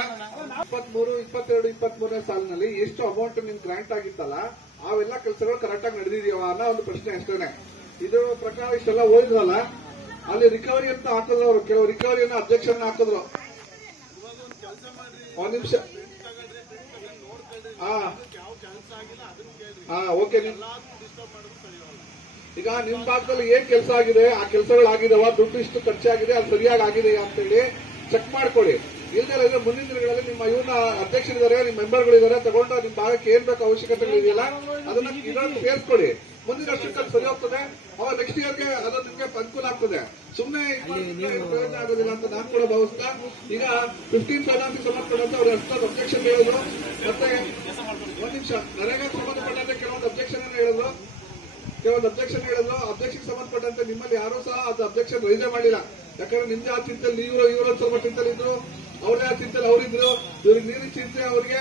23, 22, 23ನೇ ಸಾಲಿನಲ್ಲಿ ಎಷ್ಟು ಅಮೌಂಟ್ ನಿಮ್ ಗ್ರಾಂಟ್ ಆಗಿತ್ತಲ್ಲ ಅವೆಲ್ಲ ಕೆಲಸಗಳು ಕರೆಕ್ಟ್ ಆಗಿ ನಡೆದಿದೆಯೋ ಅನ್ನೋ ಒಂದು ಪ್ರಶ್ನೆ ಅಷ್ಟೇನೆ. ಇದು ಪ್ರಕಾರ ಇಷ್ಟೆಲ್ಲ ಹೋಗಿದ್ರಲ್ಲ, ಅಲ್ಲಿ ರಿಕವರಿ ಅಂತ ಹಾಕಿದ್ರು ಅವರು, ಕೆಲವು ರಿಕವರಿಯನ್ನ ಅಬ್ಜೆಕ್ಷನ್ ಹಾಕಿದ್ರು. ಒಂದ್ ನಿಮಿಷ, ಓಕೆ. ಈಗ ನಿಮ್ ಭಾಗದಲ್ಲಿ ಏನ್ ಕೆಲಸ ಆಗಿದೆ, ಆ ಕೆಲಸಗಳಾಗಿದಾವ, ದುಡ್ಡು ಇಷ್ಟು ಖರ್ಚಾಗಿದೆ, ಅದು ಸರಿಯಾಗಿ ಆಗಿದೆಯಾ ಅಂತೇಳಿ ಚೆಕ್ ಮಾಡ್ಕೊಳ್ಳಿ. ಇಲ್ದೇ ಮುಂದಿನ ದಿನಗಳಲ್ಲಿ ನಿಮ್ಮ ಇವ್ರನ್ನ ಅಧ್ಯಕ್ಷರಿದ್ದಾರೆ, ನಿಮ್ಮ ಮೆಂಬರ್ಗಳಿದ್ದಾರೆ, ತಗೊಂಡು ನಿಮ್ ಭಾಗಕ್ಕೆ ಏನ್ ಬೇಕು ಅವಶ್ಯಕತೆಗಳಿದೆಯಲ್ಲ ಅದನ್ನ ಇದನ್ನು ಸೇರಿಸ್ಕೊಳ್ಳಿ. ಮುಂದಿನ ವರ್ಷಕ್ಕೆ ಸರಿ ಹೋಗ್ತದೆ, ಅವಾಗ ನೆಕ್ಸ್ಟ್ ಇಯರ್ಗೆ ಅದು ನಿಮ್ಗೆ ಅನುಕೂಲ ಆಗ್ತದೆ. ಸುಮ್ಮನೆ ಪ್ರಯೋಜನ ಆಗೋದಿಲ್ಲ ಅಂತ ನಾನು ಕೂಡ ಭಾವಿಸ್ತಾ, ಈಗ 15 ಫೈನಾನ್ಸ್ ಸಂಬಂಧಪಟ್ಟಂತೆ ಅವ್ರು ಅಷ್ಟೊಂದು ಅಬ್ಜೆಕ್ಷನ್ ಹೇಳೋದು, ಮತ್ತೆ ಒಂದ್ ನಿಮಿಷ ನರೇಗಾ ಸಂಬಂಧಪಟ್ಟಂತೆ ಕೆಲವೊಂದು ಅಬ್ಜೆಕ್ಷನ್ ಹೇಳಿದ್ರು, ಅಬ್ಜೆಕ್ಷನ್ ಸಂಬಂಧಪಟ್ಟಂತೆ ನಿಮ್ಮಲ್ಲಿ ಯಾರೂ ಸಹ ಅದು ಅಬ್ಜೆಕ್ಷನ್ ರೈಸೇ ಮಾಡಿಲ್ಲ. ಯಾಕಂದ್ರೆ ನಿಮ್ದೇ ಆ ಚಿಂತೆಯಲ್ಲಿ ಇವರು ಸ್ವಲ್ಪ ಚಿಂತೆಲಿದ್ರು, ಅವ್ರದೇ ಆ ಚಿಂತೆಲಿ ಅವರಿದ್ರು. ಇವ್ರಿಗೆ ನೀರಿನ ಚಿಂತೆ, ಅವ್ರಿಗೆ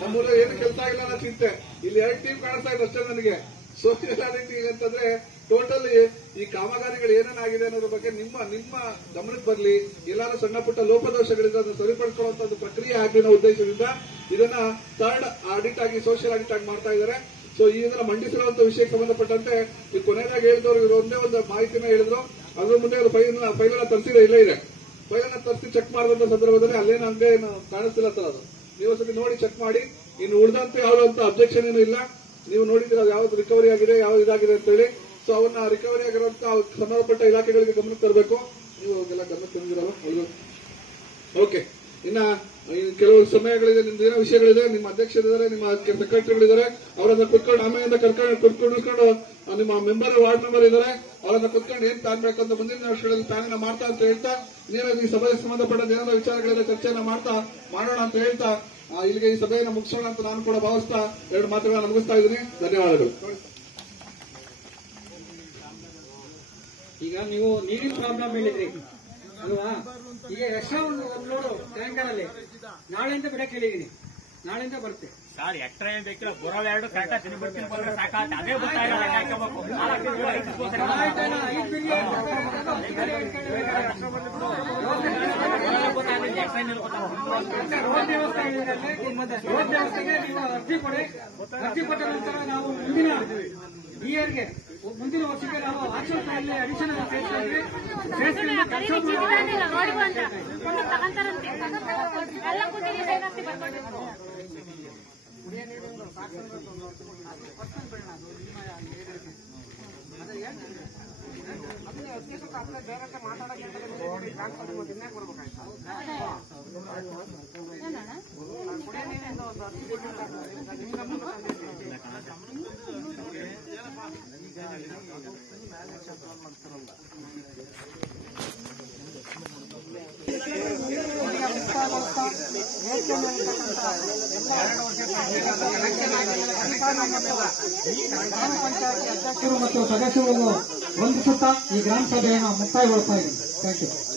ನಮ್ಮೂರ ಏನು ಕೆಲಸ ಆಗಿಲ್ಲ ಅನ್ನೋ ಚಿಂತೆ. ಇಲ್ಲಿ 2 ಟೀಮ್ ಕಾಣಿಸ್ತಾ ಇದೆ ಅಷ್ಟೇ ನನಗೆ. ಸೊ ಅಂತಂದ್ರೆ ಟೋಟಲ್ ಈ ಕಾಮಗಾರಿಗಳು ಏನೇನಾಗಿದೆ ಅನ್ನೋದ್ರ ಬಗ್ಗೆ ನಿಮ್ಮ ಗಮನಕ್ಕೆ ಬರಲಿ. ಎಲ್ಲಾರು ಸಣ್ಣ ಪುಟ್ಟ ಲೋಪದೋಷಗಳಿಂದ ಅದನ್ನು ಸರಿಪಡಿಸುವಂತ ಒಂದು ಪ್ರಕ್ರಿಯೆ ಆಗಿನ ಉದ್ದೇಶದಿಂದ ಇದನ್ನ ಥರ್ಡ್ ಆಡಿಟ್ ಆಗಿ, ಸೋಷಿಯಲ್ ಆಡಿಟ್ ಆಗಿ ಮಾಡ್ತಾ ಇದ್ದಾರೆ. ಸೊ ಇದನ್ನ ಮಂಡಿಸಿರುವಂತಹ ವಿಷಯಕ್ಕೆ ಸಂಬಂಧಪಟ್ಟಂತೆ ಈ ಕೊನೆಯಾಗಿ ಹೇಳಿದವರು ಇವರು ಒಂದೇ ಒಂದು ಮಾಹಿತಿನ ಹೇಳಿದ್ರು. ಅದ್ರ ಮುಂದೆ ಅವರು ಫೈಲನ್ನ ತರಿಸಿದ್ರೆ ಇಲ್ಲೇ ಇದೆ. ಫೈಲನ್ನ ತರಿಸಿ ಚೆಕ್ ಮಾಡಿದಂತ ಸಂದರ್ಭದಲ್ಲಿ ಅಲ್ಲೇನು ಹಂಗೆ ಏನು ಕಾಣಿಸ್ತಿಲ್ಲ ಸರ್. ಅದು ನೀವು ಸತಿ ನೋಡಿ ಚೆಕ್ ಮಾಡಿ. ಇನ್ನು ಉಳಿದಂತೆ ಯಾವುದಂತ ಅಬ್ಜೆಕ್ಷನ್ ಏನು ಇಲ್ಲ. ನೀವು ನೋಡಿದ್ರೆ ಅದು ಯಾವ್ದು ರಿಕವರಿ ಆಗಿದೆ, ಯಾವ್ದು ಇದಾಗಿದೆ ಅಂತ ಹೇಳಿ. ಸೊ ಅವನ್ನ ರಿಕವರಿ ಆಗಿರುವಂತ ಸಂಬಂಧಪಟ್ಟ ಇಲಾಖೆಗಳಿಗೆ ಗಮನಕ್ಕೆ ತರಬೇಕು. ನೀವು ಎಲ್ಲ ಗಮನಕ್ಕೆ ತಂದಿರಲ್ಲ. ಓಕೆ. ಇನ್ನ ಕೆಲವು ಸಮಯಗಳಿದೆ, ನಿಮ್ದು ಏನೋ ವಿಷಯಗಳಿದೆ, ನಿಮ್ಮ ಅಧ್ಯಕ್ಷರಿದ್ದಾರೆ, ನಿಮ್ಮ ಸೆಕ್ರೆಟರಿಗಳಿದ್ದಾರೆ, ಅವರನ್ನ ಕುತ್ಕೊಂಡು ಆಮೇಲಿಂದ ಕುತ್ಕೊಂಡು ನಿಮ್ಮ ವಾರ್ಡ್ ಮೆಂಬರ್ ಇದ್ದಾರೆ, ಅವರನ್ನ ಕುತ್ಕೊಂಡು ಏನ್ ಪ್ಲಾನ್ ಬೇಕು ಅಂತ ಮುಂದಿನ ವರ್ಷಗಳಲ್ಲಿ ಪ್ಲಾನ್ ಮಾಡ್ತಾ ಅಂತ ಹೇಳ್ತಾ, ನೀವೇನು ಈ ಸಭೆಗೆ ಸಂಬಂಧಪಟ್ಟ ಏನಾದ ವಿಚಾರಗಳಿದೆ ಚರ್ಚೆಯನ್ನ ಮಾಡೋಣ ಅಂತ ಹೇಳ್ತಾ ಇಲ್ಲಿಗೆ ಈ ಸಭೆಯನ್ನು ಮುಗಿಸೋಣ ಅಂತ ನಾನು ಕೂಡ ಭಾವಿಸ್ತಾ 2 ಮಾತುಗಳನ್ನ ಮುಗಿಸ್ತಾ ಇದ್ದೀನಿ. ಧನ್ಯವಾದಗಳು. ಈಗ ನೀವು ನೀರಿನ ಪ್ರಾಬ್ಲಮ್ ಹೇಳಿದ್ರಿ ಅಲ್ವಾ? ಈಗ ಎಕ್ಸ್ಟ್ರಾ ಒಂದು ಲೋಡು ಟ್ಯಾಂಕರ್ ಅಲ್ಲಿ ನಾಳೆಯಿಂದ ಬಿಡಕ್ಕೆ ಹೇಳಿದೀನಿ, ನಾಳೆಯಿಂದ ಬರುತ್ತೆ. ಸರ್ ಎಕ್ಸ್ಟ್ರಾ ಏನ್ ಬೇಕಿಲ್ಲ, ಬರೋಲ್ಲ 2 ಕರೆಕ್ಟಾಗಿ ತಿಂದು ಬಿಡ್ತೀನಿ ಬಂದ್ರೆ ಸಾಕಾಗುತ್ತೆ. ಅದೇ ಗೊತ್ತಾಗಲ್ಲ ಹಾಕಬೇಕು. ರೋಡ್ ವ್ಯವಸ್ಥೆಗೆ ನೀವು ಅರ್ಜಿ ಕೊಡಿ. ಅರ್ಜಿ ಕೊಟ್ಟ ನಂತರ ನಾವು ಮುಂದಿನ ಇಯರ್ಗೆ ಮುಂದಿನ ವರ್ಷಕ್ಕೆ ನಾವು ಆಚರಣೆಯಲ್ಲಿ ಅಡಿಷನಲ್ ಅಧ್ಯಕ್ಷರು ಮತ್ತು ಸದಸ್ಯರನ್ನು ವಂದಿಸುತ್ತಾ ಈ ಗ್ರಾಮ ಸಭೆಯನ್ನು ಮುಕ್ತಾಯಗೊಳಿಸ್ತಾ ಇದ್ದೀನಿ. Thank you.